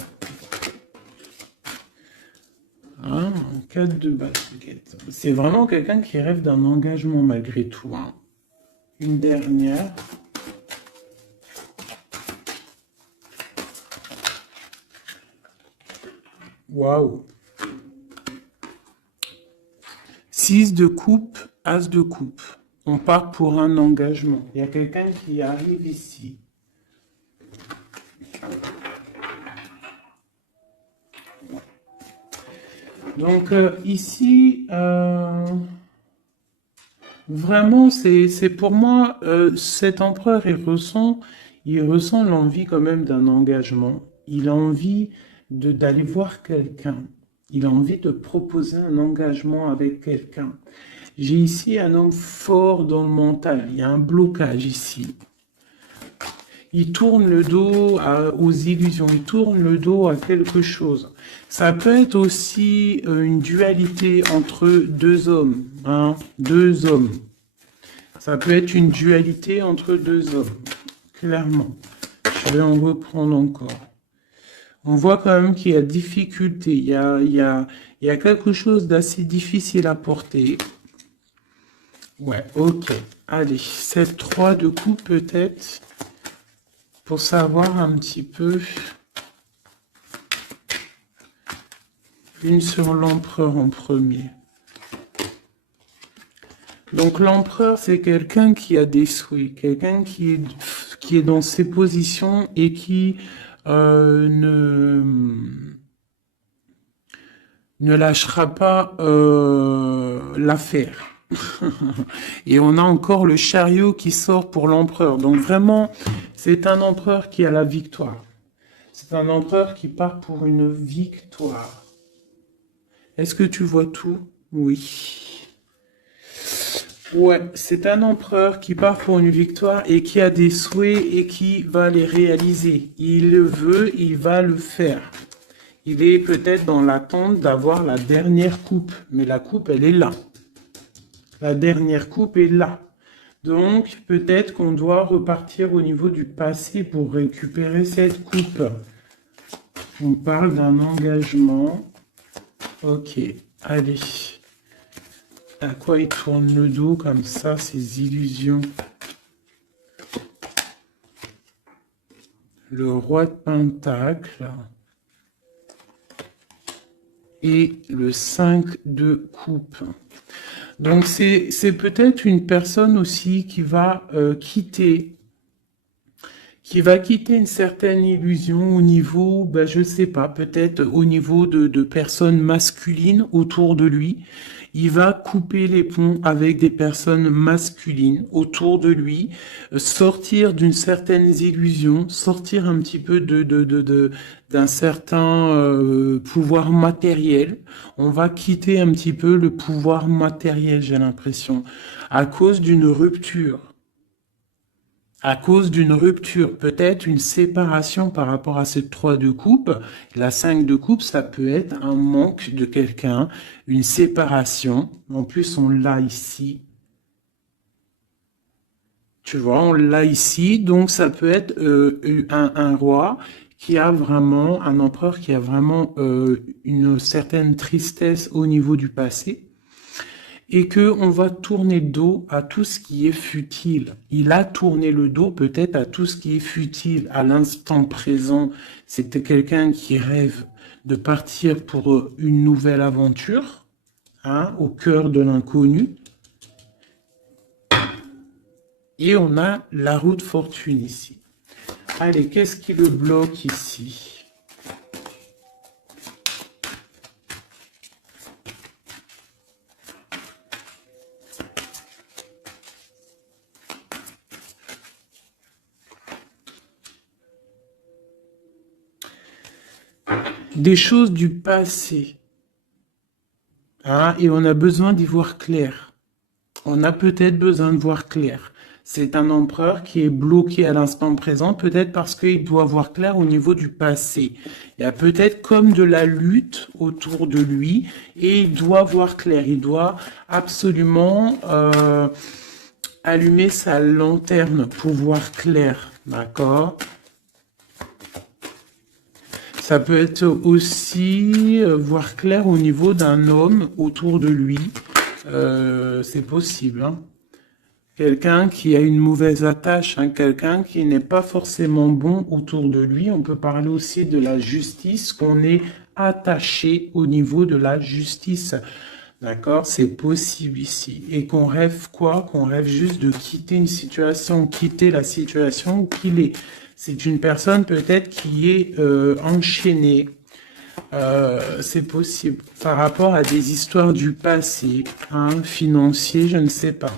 Hein, 4 de basket. C'est vraiment quelqu'un qui rêve d'un engagement malgré tout. Hein. Une dernière. Waouh. 6 de coupe, as de coupe. On part pour un engagement. Il y a quelqu'un qui arrive ici. Donc ici, vraiment, c'est pour moi, cet empereur, il ressent l'envie quand même d'un engagement. Il a envie d'aller voir quelqu'un. Il a envie de proposer un engagement avec quelqu'un. J'ai ici un homme fort dans le mental. Il y a un blocage ici. Il tourne le dos aux illusions, il tourne le dos à quelque chose. Ça peut être aussi une dualité entre deux hommes, hein, deux hommes. Ça peut être une dualité entre deux hommes, clairement. Je vais en reprendre encore. On voit quand même qu'il y a difficulté, il y a quelque chose d'assez difficile à porter. Ouais, ok. Allez, cette 3 de coupe peut-être, pour savoir un petit peu. Une sur l'empereur en premier. Donc l'empereur, c'est quelqu'un qui a des souhaits, quelqu'un qui est dans ses positions et qui ne lâchera pas l'affaire. Et on a encore le chariot qui sort pour l'empereur. Donc vraiment, c'est un empereur qui a la victoire. C'est un empereur qui part pour une victoire. Est-ce que tu vois tout? Oui. Ouais, c'est un empereur qui part pour une victoire et qui a des souhaits et qui va les réaliser. Il le veut, il va le faire. Il est peut-être dans l'attente d'avoir la dernière coupe, mais la coupe, elle est là. La dernière coupe est là. Donc, peut-être qu'on doit repartir au niveau du passé pour récupérer cette coupe. On parle d'un engagement. Ok, allez. À quoi il tourne le dos comme ça, ces illusions? Le roi de Pentacle. Et le 5 de coupe. Donc c'est peut-être une personne aussi qui va quitter une certaine illusion au niveau, ben, je sais pas, peut-être au niveau de personnes masculines autour de lui. Il va couper les ponts avec des personnes masculines autour de lui, sortir d'une certaine illusion, sortir un petit peu d'un certain pouvoir matériel. On va quitter un petit peu le pouvoir matériel, j'ai l'impression, à cause d'une rupture. À cause d'une rupture, peut-être une séparation par rapport à cette 3 de coupe. La 5 de coupe, ça peut être un manque de quelqu'un, une séparation. En plus, on l'a ici. Tu vois, on l'a ici. Donc, ça peut être un roi qui a vraiment, un empereur qui a vraiment une certaine tristesse au niveau du passé. Et que on va tourner le dos à tout ce qui est futile. Il a tourné le dos peut-être à tout ce qui est futile. À l'instant présent, c'était quelqu'un qui rêve de partir pour une nouvelle aventure, hein, au cœur de l'inconnu. Et on a la roue de fortune ici. Allez, qu'est-ce qui le bloque ici ? Des choses du passé. Hein, et on a besoin d'y voir clair. On a peut-être besoin de voir clair. C'est un empereur qui est bloqué à l'instant présent, peut-être parce qu'il doit voir clair au niveau du passé. Il y a peut-être comme de la lutte autour de lui et il doit voir clair. Il doit absolument allumer sa lanterne pour voir clair. D'accord ? Ça peut être aussi voir clair au niveau d'un homme autour de lui. C'est possible. Hein. Quelqu'un qui a une mauvaise attache, hein, quelqu'un qui n'est pas forcément bon autour de lui. On peut parler aussi de la justice, qu'on est attaché au niveau de la justice. D'accord? C'est possible ici. Et qu'on rêve quoi? Qu'on rêve juste de quitter une situation, quitter la situation qu'il est. C'est une personne peut-être qui est enchaînée. C'est possible. Par rapport à des histoires du passé, hein, financier, je ne sais pas.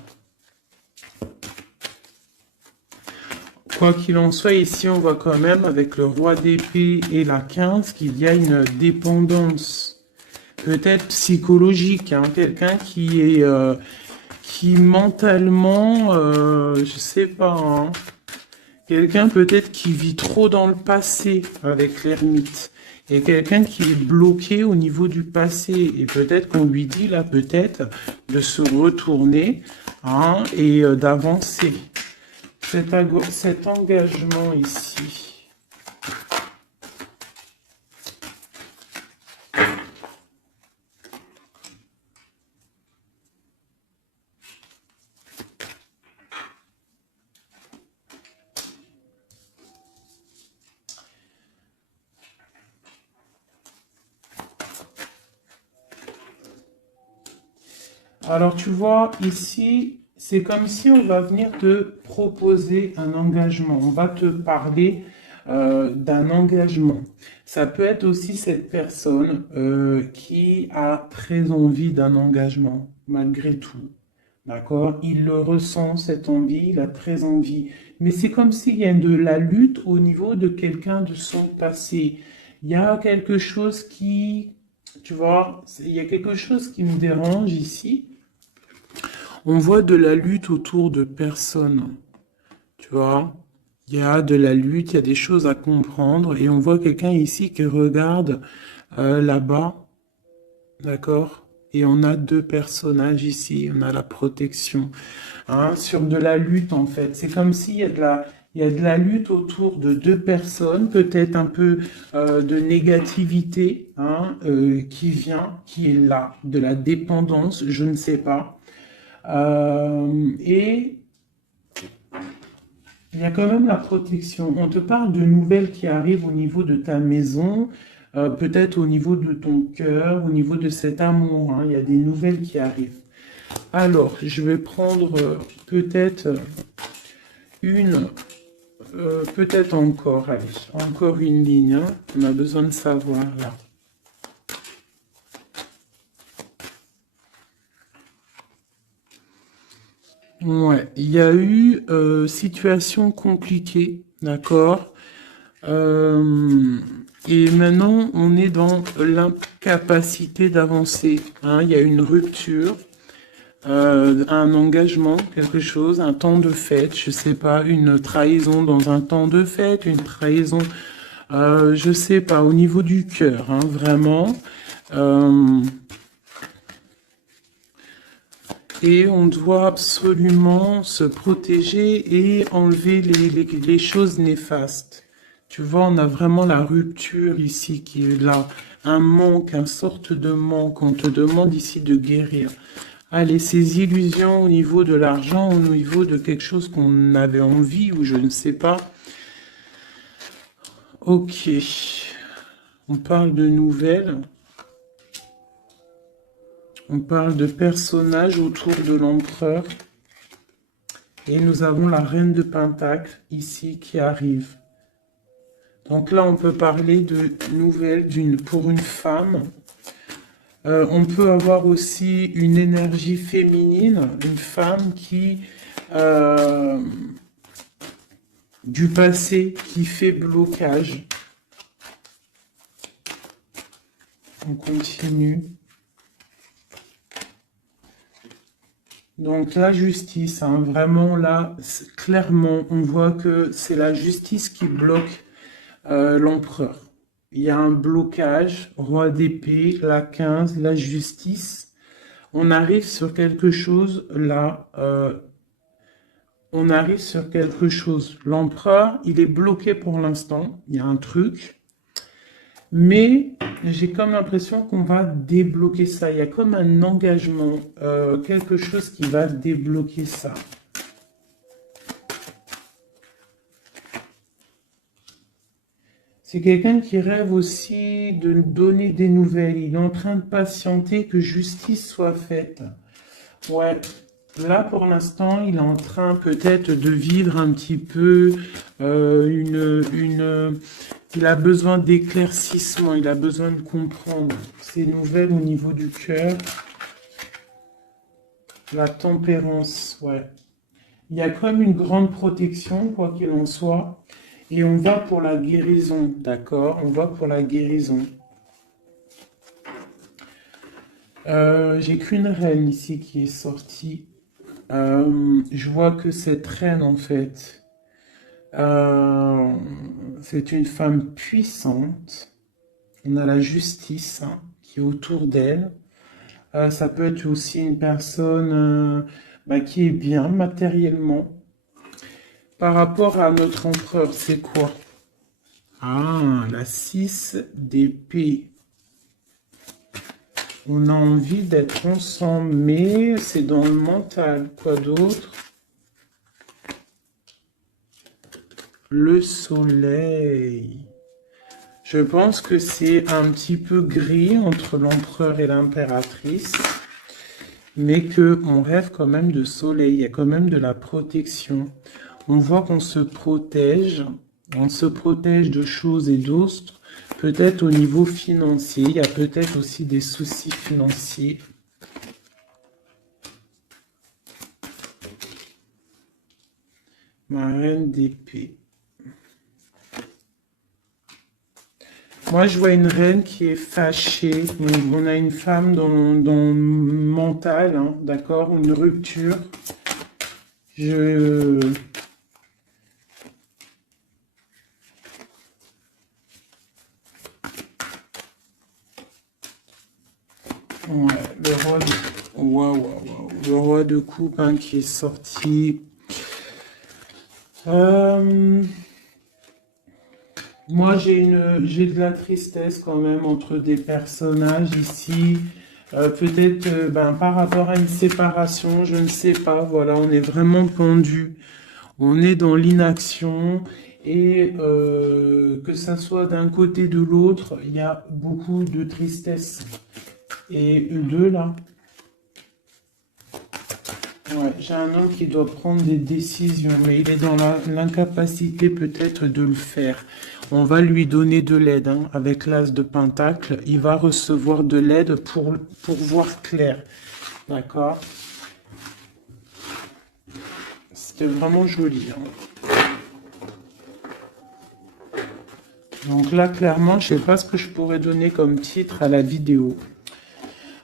Quoi qu'il en soit, ici, on voit quand même, avec le roi d'épée et la 15, qu'il y a une dépendance, peut-être psychologique, hein, quelqu'un qui est, qui mentalement, je sais pas, hein, Quelqu'un peut-être qui vit trop dans le passé avec l'ermite. Et quelqu'un qui est bloqué au niveau du passé. Et peut-être qu'on lui dit là, peut-être, de se retourner hein, et d'avancer. Cet engagement ici. Alors tu vois, ici, c'est comme si on va venir te proposer un engagement. On va te parler d'un engagement. Ça peut être aussi cette personne qui a très envie d'un engagement, malgré tout. D'accord? Il le ressent, cette envie, il a très envie. Mais c'est comme s'il y a de la lutte au niveau de quelqu'un de son passé. Il y a quelque chose qui, tu vois, il y a quelque chose qui me dérange ici. On voit de la lutte autour de personnes, tu vois. Il y a de la lutte, il y a des choses à comprendre et on voit quelqu'un ici qui regarde là-bas, d'accord? Et on a deux personnages ici, on a la protection, hein, sur de la lutte en fait. C'est comme s'il y a il y a de la lutte autour de deux personnes, peut-être un peu de négativité hein, qui vient, qui est là, de la dépendance, je ne sais pas. Et il y a quand même la protection. On te parle de nouvelles qui arrivent au niveau de ta maison, peut-être au niveau de ton cœur, au niveau de cet amour. Hein. Il y a des nouvelles qui arrivent. Alors, je vais prendre peut-être une, peut-être encore, allez, encore une ligne. Hein. On a besoin de savoir là. Ouais, il y a eu situation compliquée, d'accord? Euh, et maintenant, on est dans l'incapacité d'avancer. Hein. Il y a une rupture, un engagement, quelque chose, un temps de fête, je sais pas, une trahison dans un temps de fête, une trahison, je sais pas, au niveau du cœur, hein, vraiment. Euh, Et on doit absolument se protéger et enlever les choses néfastes. Tu vois, on a vraiment la rupture ici qui est là. Un manque, une sorte de manque. On te demande ici de guérir. Allez, ces illusions au niveau de l'argent, au niveau de quelque chose qu'on avait envie ou je ne sais pas. Ok. On parle de nouvelles. On parle de personnages autour de l'empereur. Et nous avons la reine de Pentacle ici qui arrive. Donc là, on peut parler de nouvelles pour une femme. On peut avoir aussi une énergie féminine, une femme qui du passé qui fait blocage. On continue. Donc la justice, hein, vraiment là, clairement, on voit que c'est la justice qui bloque l'empereur. Il y a un blocage, roi d'épée, la 15, la justice. On arrive sur quelque chose là, on arrive sur quelque chose. L'empereur, il est bloqué pour l'instant, il y a un truc. Mais j'ai comme l'impression qu'on va débloquer ça. Il y a comme un engagement, quelque chose qui va débloquer ça. C'est quelqu'un qui rêve aussi de donner des nouvelles. Il est en train de patienter que justice soit faite. Ouais. Là, pour l'instant, il est en train peut-être de vivre un petit peu il a besoin d'éclaircissement, il a besoin de comprendre ces nouvelles au niveau du cœur. La tempérance, ouais. Il y a comme une grande protection, quoi qu'il en soit. Et on va pour la guérison, d'accord? On va pour la guérison. J'ai qu'une reine ici qui est sortie. Je vois que cette reine, en fait, Euh, c'est une femme puissante. On a la justice hein, qui est autour d'elle. Ça peut être aussi une personne qui est bien matériellement. Par rapport à notre empereur, c'est quoi? Ah, la 6 d'épée. On a envie d'être ensemble, mais c'est dans le mental. Quoi d'autre? Le soleil. Je pense que c'est un petit peu gris entre l'empereur et l'impératrice, mais qu'on rêve quand même de soleil, il y a quand même de la protection. On voit qu'on se protège, on se protège de choses et d'autres, peut-être au niveau financier, il y a peut-être aussi des soucis financiers. Ma reine d'épée. Moi, je vois une reine qui est fâchée. Donc, on a une femme dans le mental, hein, d'accord? Une rupture. Je... Ouais, le roi de... Waouh, waouh, waouh. Le roi de coupe hein, qui est sorti. Moi, j'ai de la tristesse quand même entre des personnages ici. Peut-être par rapport à une séparation, je ne sais pas. Voilà, on est vraiment pendu. On est dans l'inaction. Et que ça soit d'un côté ou de l'autre, il y a beaucoup de tristesse. Et deux là. Ouais, j'ai un homme qui doit prendre des décisions, mais il est dans l'incapacité peut-être de le faire. On va lui donner de l'aide hein, avec l'as de Pentacle. Il va recevoir de l'aide pour voir clair. D'accord? C'était vraiment joli. Hein. Donc là, clairement, je ne sais pas ce que je pourrais donner comme titre à la vidéo.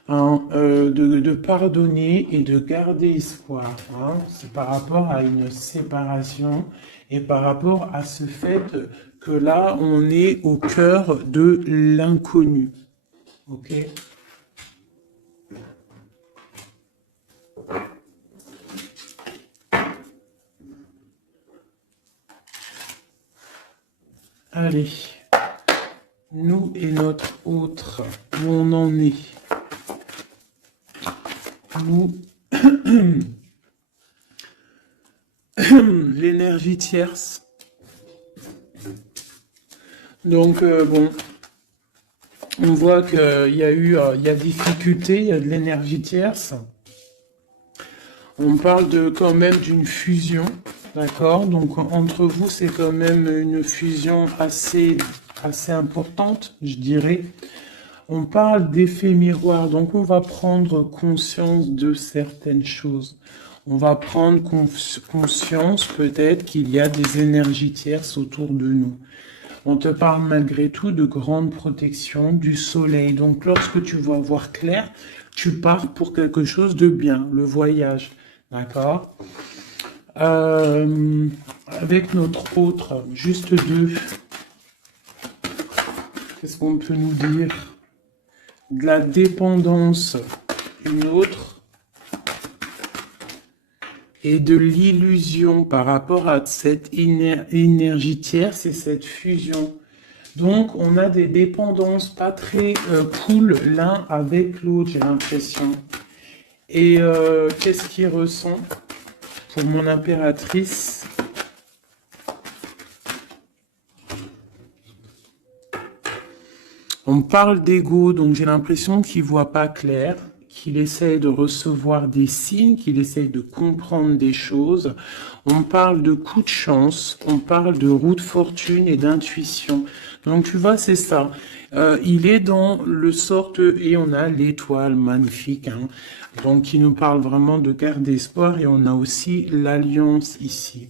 Hein, de pardonner et de garder espoir. Hein. C'est par rapport à une séparation et par rapport à ce fait que là, on est au cœur de l'inconnu. Ok? Allez, nous et notre autre, où on en est? Nous, l'énergie tierce. Donc, bon, on voit qu'il y a il y a difficulté, il y a de l'énergie tierce. On parle quand même d'une fusion, d'accord? Donc, entre vous, c'est quand même une fusion assez importante, je dirais. On parle d'effet miroir, donc on va prendre conscience de certaines choses. On va prendre conscience peut-être qu'il y a des énergies tierces autour de nous. On te parle malgré tout de grande protection du soleil. Donc lorsque tu vas voir clair, tu pars pour quelque chose de bien, le voyage. D'accord? Avec notre autre, juste deux. Qu'est-ce qu'on peut nous dire? De la dépendance, une autre, et de l'illusion par rapport à cette énergie tierce et cette fusion. Donc, on a des dépendances pas très cool l'un avec l'autre, j'ai l'impression. Et qu'est-ce qu'il ressent pour mon impératrice? On parle d'ego, donc j'ai l'impression qu'il voit pas clair, qu'il essaye de recevoir des signes, qu'il essaye de comprendre des choses. On parle de coup de chance, on parle de roue de fortune et d'intuition. Donc tu vois, c'est ça. Il est dans le sorte, et on a l'étoile magnifique, hein, donc qui nous parle vraiment de garder espoir, et on a aussi l'alliance ici.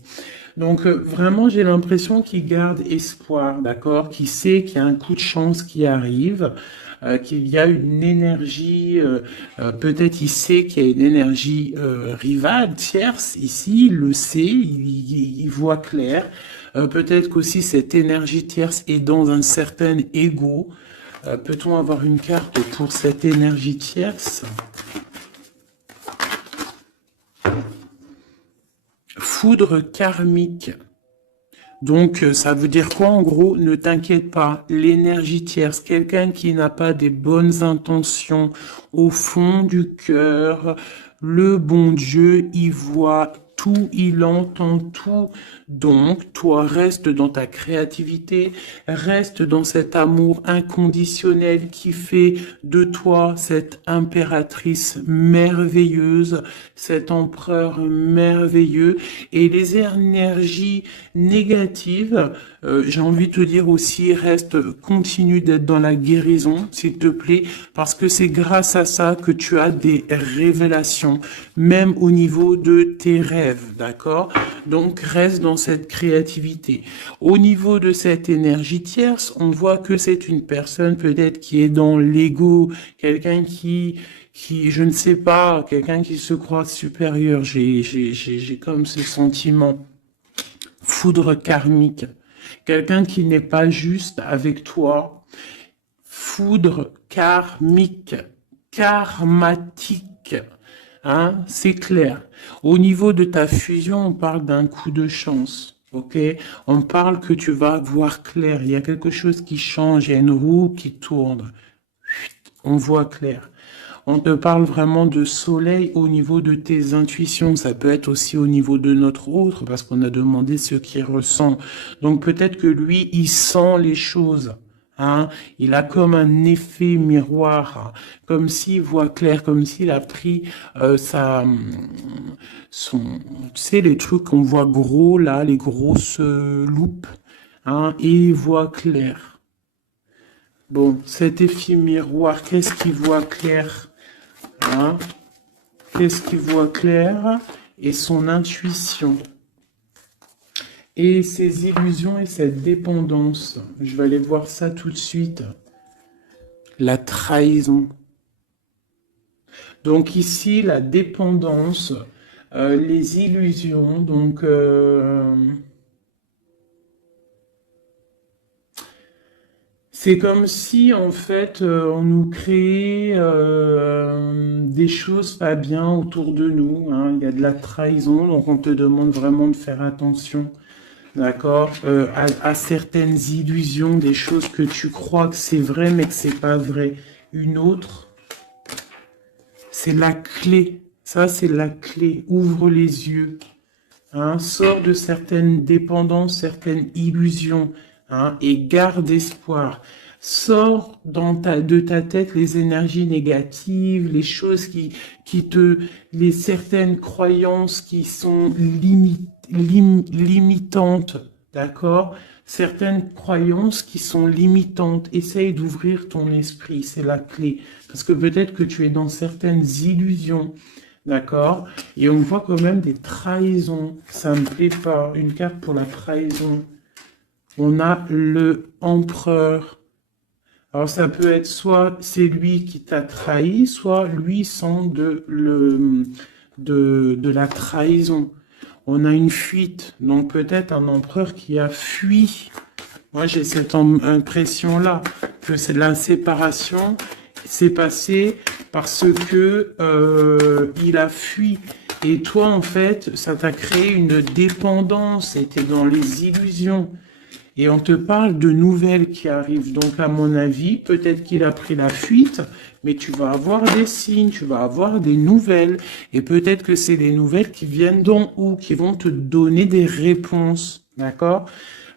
Donc vraiment, j'ai l'impression qu'il garde espoir, d'accord, qu'il sait qu'il y a un coup de chance qui arrive, qu'il y a une énergie, peut-être il sait qu'il y a une énergie rivale, tierce, ici, il le sait, il voit clair. Peut-être qu'aussi cette énergie tierce est dans un certain ego. Peut-on avoir une carte pour cette énergie tierce? Foudre karmique. Donc, ça veut dire quoi en gros? Ne t'inquiète pas, l'énergie tierce, quelqu'un qui n'a pas des bonnes intentions au fond du cœur, le bon Dieu, il voit tout, il entend tout. Donc, toi, reste dans ta créativité, reste dans cet amour inconditionnel qui fait de toi cette impératrice merveilleuse, cet empereur merveilleux. Et les énergies négatives, j'ai envie de te dire aussi, continue d'être dans la guérison, s'il te plaît, parce que c'est grâce à ça que tu as des révélations, même au niveau de tes rêves, d'accord? Donc, reste dans cette créativité. Au niveau de cette énergie tierce, on voit que c'est une personne peut-être qui est dans l'ego, quelqu'un qui, je ne sais pas, quelqu'un qui se croit supérieur. J'ai comme ce sentiment. Foudre karmique. Quelqu'un qui n'est pas juste avec toi. Foudre karmique. Karmatique. Hein, c'est clair. Au niveau de ta fusion, on parle d'un coup de chance. Ok? On parle que tu vas voir clair. Il y a quelque chose qui change. Il y a une roue qui tourne. On voit clair. On te parle vraiment de soleil au niveau de tes intuitions. Ça peut être aussi au niveau de notre autre, parce qu'on a demandé ce qu'il ressent. Donc peut-être que lui, il sent les choses. Hein, il a comme un effet miroir, comme s'il voit clair, comme s'il a pris tu sais, les trucs qu'on voit gros là, les grosses loupes, hein, et il voit clair. Bon, cet effet miroir, qu'est-ce qu'il voit clair? Hein? Qu'est-ce qu'il voit clair? Et son intuition. Et ses illusions et cette dépendance. Je vais aller voir ça tout de suite. La trahison. Donc ici, la dépendance, les illusions, donc... c'est comme si, en fait, on nous créait des choses pas bien autour de nous. Hein. Il y a de la trahison, donc on te demande vraiment de faire attention, d'accord, à certaines illusions, des choses que tu crois que c'est vrai, mais que c'est pas vrai. Une autre, c'est la clé. Ça, c'est la clé. Ouvre les yeux. Hein. Sors de certaines dépendances, certaines illusions. Hein, et garde espoir. Sors de ta tête les énergies négatives, les choses les certaines croyances qui sont limitantes, d'accord? Certaines croyances qui sont limitantes. Essaye d'ouvrir ton esprit, c'est la clé. Parce que peut-être que tu es dans certaines illusions. D'accord? Et on voit quand même des trahisons. Ça me plaît pas. Une carte pour la trahison. On a le empereur. Alors ça peut être soit c'est lui qui t'a trahi, soit lui sent de la trahison. On a une fuite, donc peut-être un empereur qui a fui. Moi j'ai cette impression-là, que c'est la séparation s'est passée parce que il a fui. Et toi en fait, ça t'a créé une dépendance, c'était dans les illusions. Et on te parle de nouvelles qui arrivent. Donc, à mon avis, peut-être qu'il a pris la fuite, mais tu vas avoir des signes, tu vas avoir des nouvelles. Et peut-être que c'est des nouvelles qui viennent d'en haut, qui vont te donner des réponses. D'accord?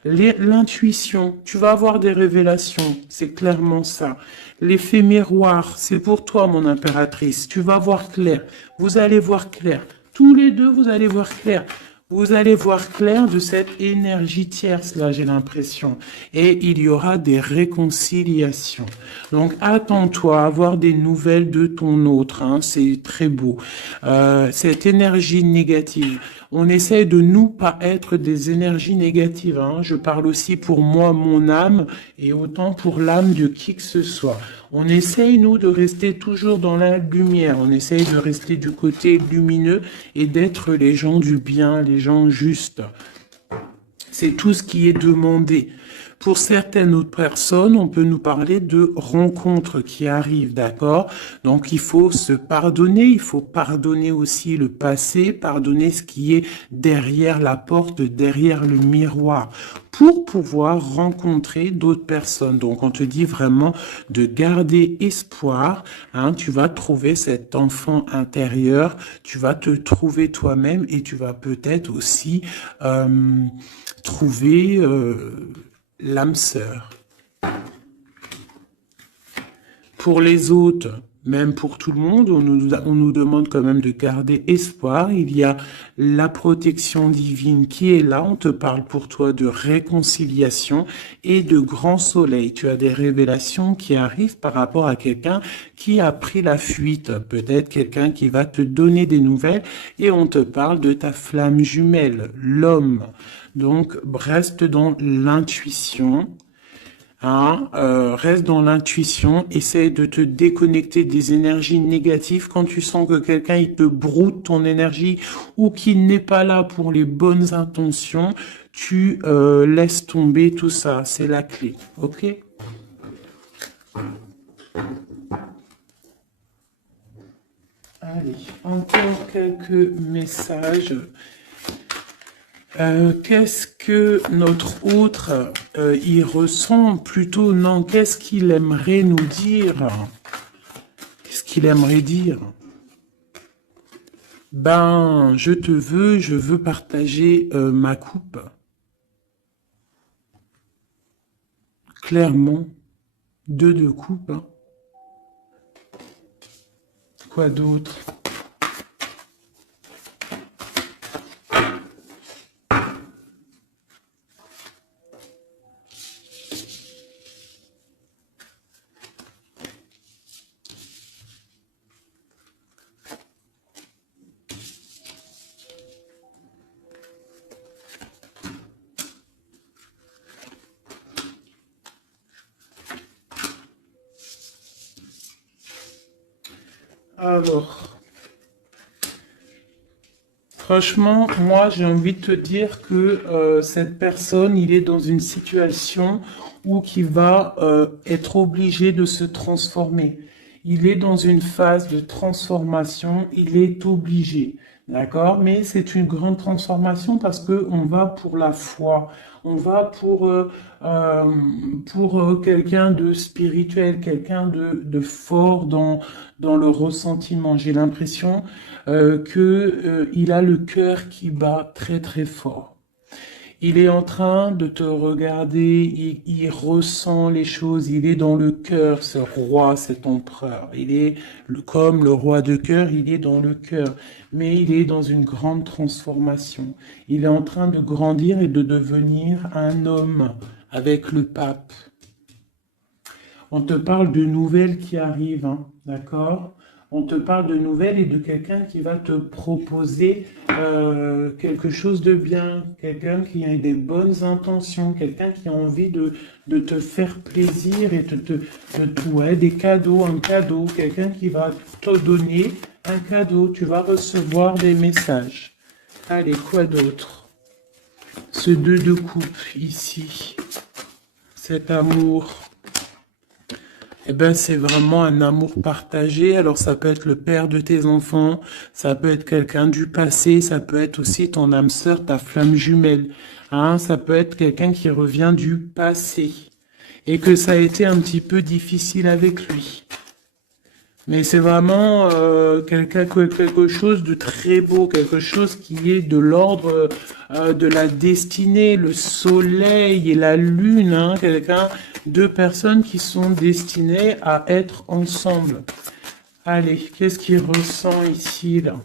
L'intuition, tu vas avoir des révélations. C'est clairement ça. L'effet miroir, c'est pour toi, mon impératrice. Tu vas voir clair. Vous allez voir clair. Tous les deux, vous allez voir clair. Vous allez voir clair de cette énergie tierce, là, j'ai l'impression. Et il y aura des réconciliations. Donc, attends-toi à avoir des nouvelles de ton autre. Hein, c'est très beau. Cette énergie négative, on essaie de nous pas être des énergies négatives. Hein. Je parle aussi pour moi, mon âme, et autant pour l'âme de qui que ce soit. On essaye, nous, de rester toujours dans la lumière. On essaye de rester du côté lumineux et d'être les gens du bien, les gens justes. C'est tout ce qui est demandé. Pour certaines autres personnes, on peut nous parler de rencontres qui arrivent, d'accord? Donc, il faut se pardonner, il faut pardonner aussi le passé, pardonner ce qui est derrière la porte, derrière le miroir, pour pouvoir rencontrer d'autres personnes. Donc, on te dit vraiment de garder espoir, hein, tu vas trouver cet enfant intérieur, tu vas te trouver toi-même et tu vas peut-être aussi trouver l'âme sœur. Pour les autres, même pour tout le monde, on nous demande quand même de garder espoir. Il y a la protection divine qui est là. On te parle pour toi de réconciliation et de grand soleil. Tu as des révélations qui arrivent par rapport à quelqu'un qui a pris la fuite. Peut-être quelqu'un qui va te donner des nouvelles et on te parle de ta flamme jumelle, l'homme. Donc, reste dans l'intuition. Hein, reste dans l'intuition, essaie de te déconnecter des énergies négatives. Quand tu sens que quelqu'un il te broute ton énergie ou qu'il n'est pas là pour les bonnes intentions, tu laisses tomber tout ça. C'est la clé, ok? Allez, encore quelques messages. Qu'est-ce que notre autre y ressent plutôt? Non, qu'est-ce qu'il aimerait nous dire? Qu'est-ce qu'il aimerait dire? Ben, je veux partager ma coupe. Clairement, deux de coupe. Hein. Quoi d'autre? Alors, franchement, moi, j'ai envie de te dire que cette personne, il est dans une situation où il va être obligé de se transformer. Il est dans une phase de transformation, il est obligé, d'accord? Mais c'est une grande transformation parce que on va pour la foi, on va pour quelqu'un de spirituel, quelqu'un de fort dans le ressentiment. J'ai l'impression il a le cœur qui bat très très fort. Il est en train de te regarder, il ressent les choses, il est dans le cœur, ce roi, cet empereur. Il est comme le roi de cœur, il est dans le cœur, mais il est dans une grande transformation. Il est en train de grandir et de devenir un homme avec le pape. On te parle de nouvelles qui arrivent, hein, d'accord? On te parle de nouvelles et de quelqu'un qui va te proposer quelque chose de bien, quelqu'un qui a des bonnes intentions, quelqu'un qui a envie de te faire plaisir et ouais, des cadeaux, un cadeau, quelqu'un qui va te donner un cadeau, tu vas recevoir des messages. Allez, quoi d'autre? Ce 2 de coupe ici, cet amour. Eh ben, c'est vraiment un amour partagé. Alors, ça peut être le père de tes enfants, ça peut être quelqu'un du passé, ça peut être aussi ton âme sœur, ta flamme jumelle. Hein, ça peut être quelqu'un qui revient du passé et que ça a été un petit peu difficile avec lui. Mais c'est vraiment quelque chose de très beau, quelque chose qui est de l'ordre de la destinée, le soleil et la lune, hein, deux personnes qui sont destinées à être ensemble. Allez, qu'est-ce qu'il ressent ici, là?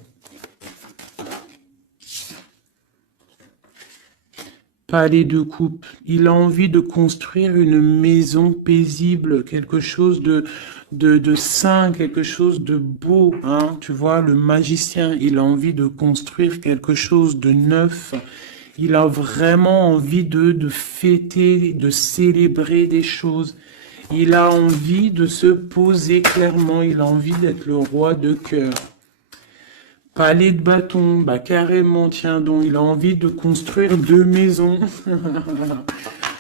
Palais de coupe. Il a envie de construire une maison paisible, quelque chose de sain, quelque chose de beau, hein. Tu vois, le magicien, il a envie de construire quelque chose de neuf. Il a vraiment envie de fêter, de célébrer des choses. Il a envie de se poser clairement. Il a envie d'être le roi de cœur. Palais de bâton, bah carrément, tiens donc, il a envie de construire 2 maisons.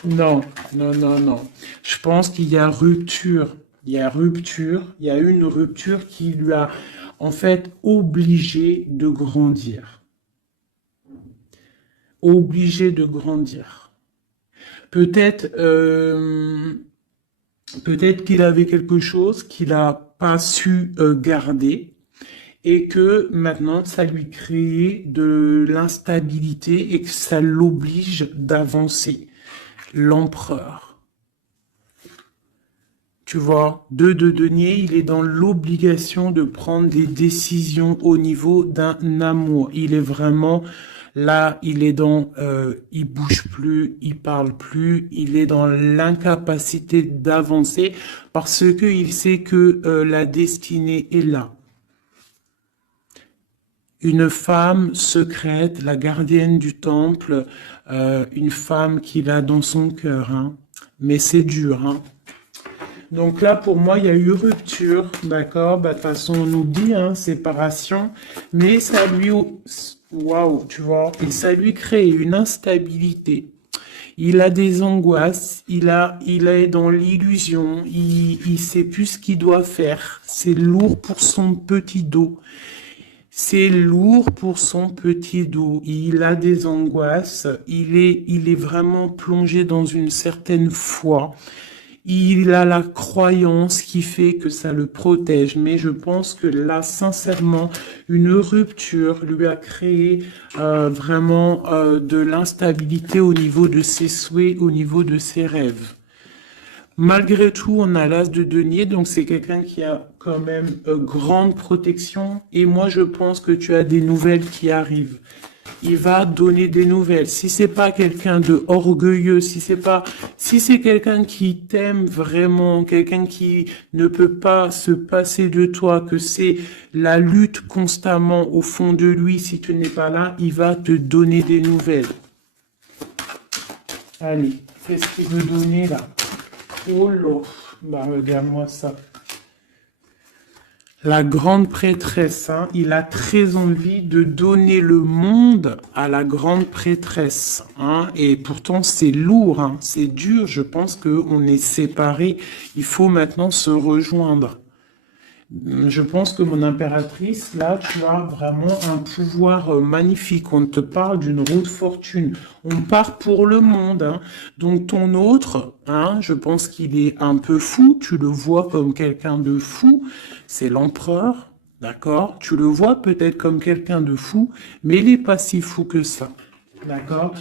Non, non, non, non. Je pense qu'il y a rupture. Il y a rupture. Il y a une rupture qui lui a en fait obligé de grandir. Obligé de grandir. Peut-être peut-être qu'il avait quelque chose qu'il n'a pas su garder et que maintenant ça lui crée de l'instabilité et que ça l'oblige d'avancer. L'empereur. Tu vois, 2 de denier, il est dans l'obligation de prendre des décisions au niveau d'un amour. Il est vraiment là, il est dans, il bouge plus, il parle plus, il est dans l'incapacité d'avancer parce que il sait que la destinée est là. Une femme secrète, la gardienne du temple, une femme qu'il a dans son cœur, hein. Mais c'est dur, hein. Donc là, pour moi, il y a eu rupture, d'accord? Bah, de toute façon, on nous dit, hein, séparation, mais ça lui, waouh, tu vois, et ça lui crée une instabilité. Il a des angoisses, il est dans l'illusion, il sait plus ce qu'il doit faire. C'est lourd pour son petit dos. C'est lourd pour son petit dos. Il a des angoisses. Il est vraiment plongé dans une certaine foi. Il a la croyance qui fait que ça le protège. Mais je pense que là, sincèrement, une rupture lui a créé vraiment de l'instabilité au niveau de ses souhaits, au niveau de ses rêves. Malgré tout, on a l'as de denier, donc c'est quelqu'un qui a quand même grande protection. Et moi, je pense que tu as des nouvelles qui arrivent. Il va donner des nouvelles. Si c'est pas quelqu'un de orgueilleux, si c'est quelqu'un qui t'aime vraiment, quelqu'un qui ne peut pas se passer de toi, que c'est la lutte constamment au fond de lui, si tu n'es pas là, il va te donner des nouvelles. Allez, qu'est-ce qu'il veut donner là? Oh là, bah regarde-moi ça. La grande prêtresse, hein, il a très envie de donner le monde à la grande prêtresse, hein, et pourtant c'est lourd, hein, c'est dur, je pense qu'on est séparés, il faut maintenant se rejoindre. Je pense que mon impératrice, là, tu as vraiment un pouvoir magnifique. On te parle d'une roue de fortune. On part pour le monde, hein. Donc ton autre, hein, je pense qu'il est un peu fou. Tu le vois comme quelqu'un de fou. C'est l'empereur, d'accord? Tu le vois peut-être comme quelqu'un de fou, mais il n'est pas si fou que ça, d'accord?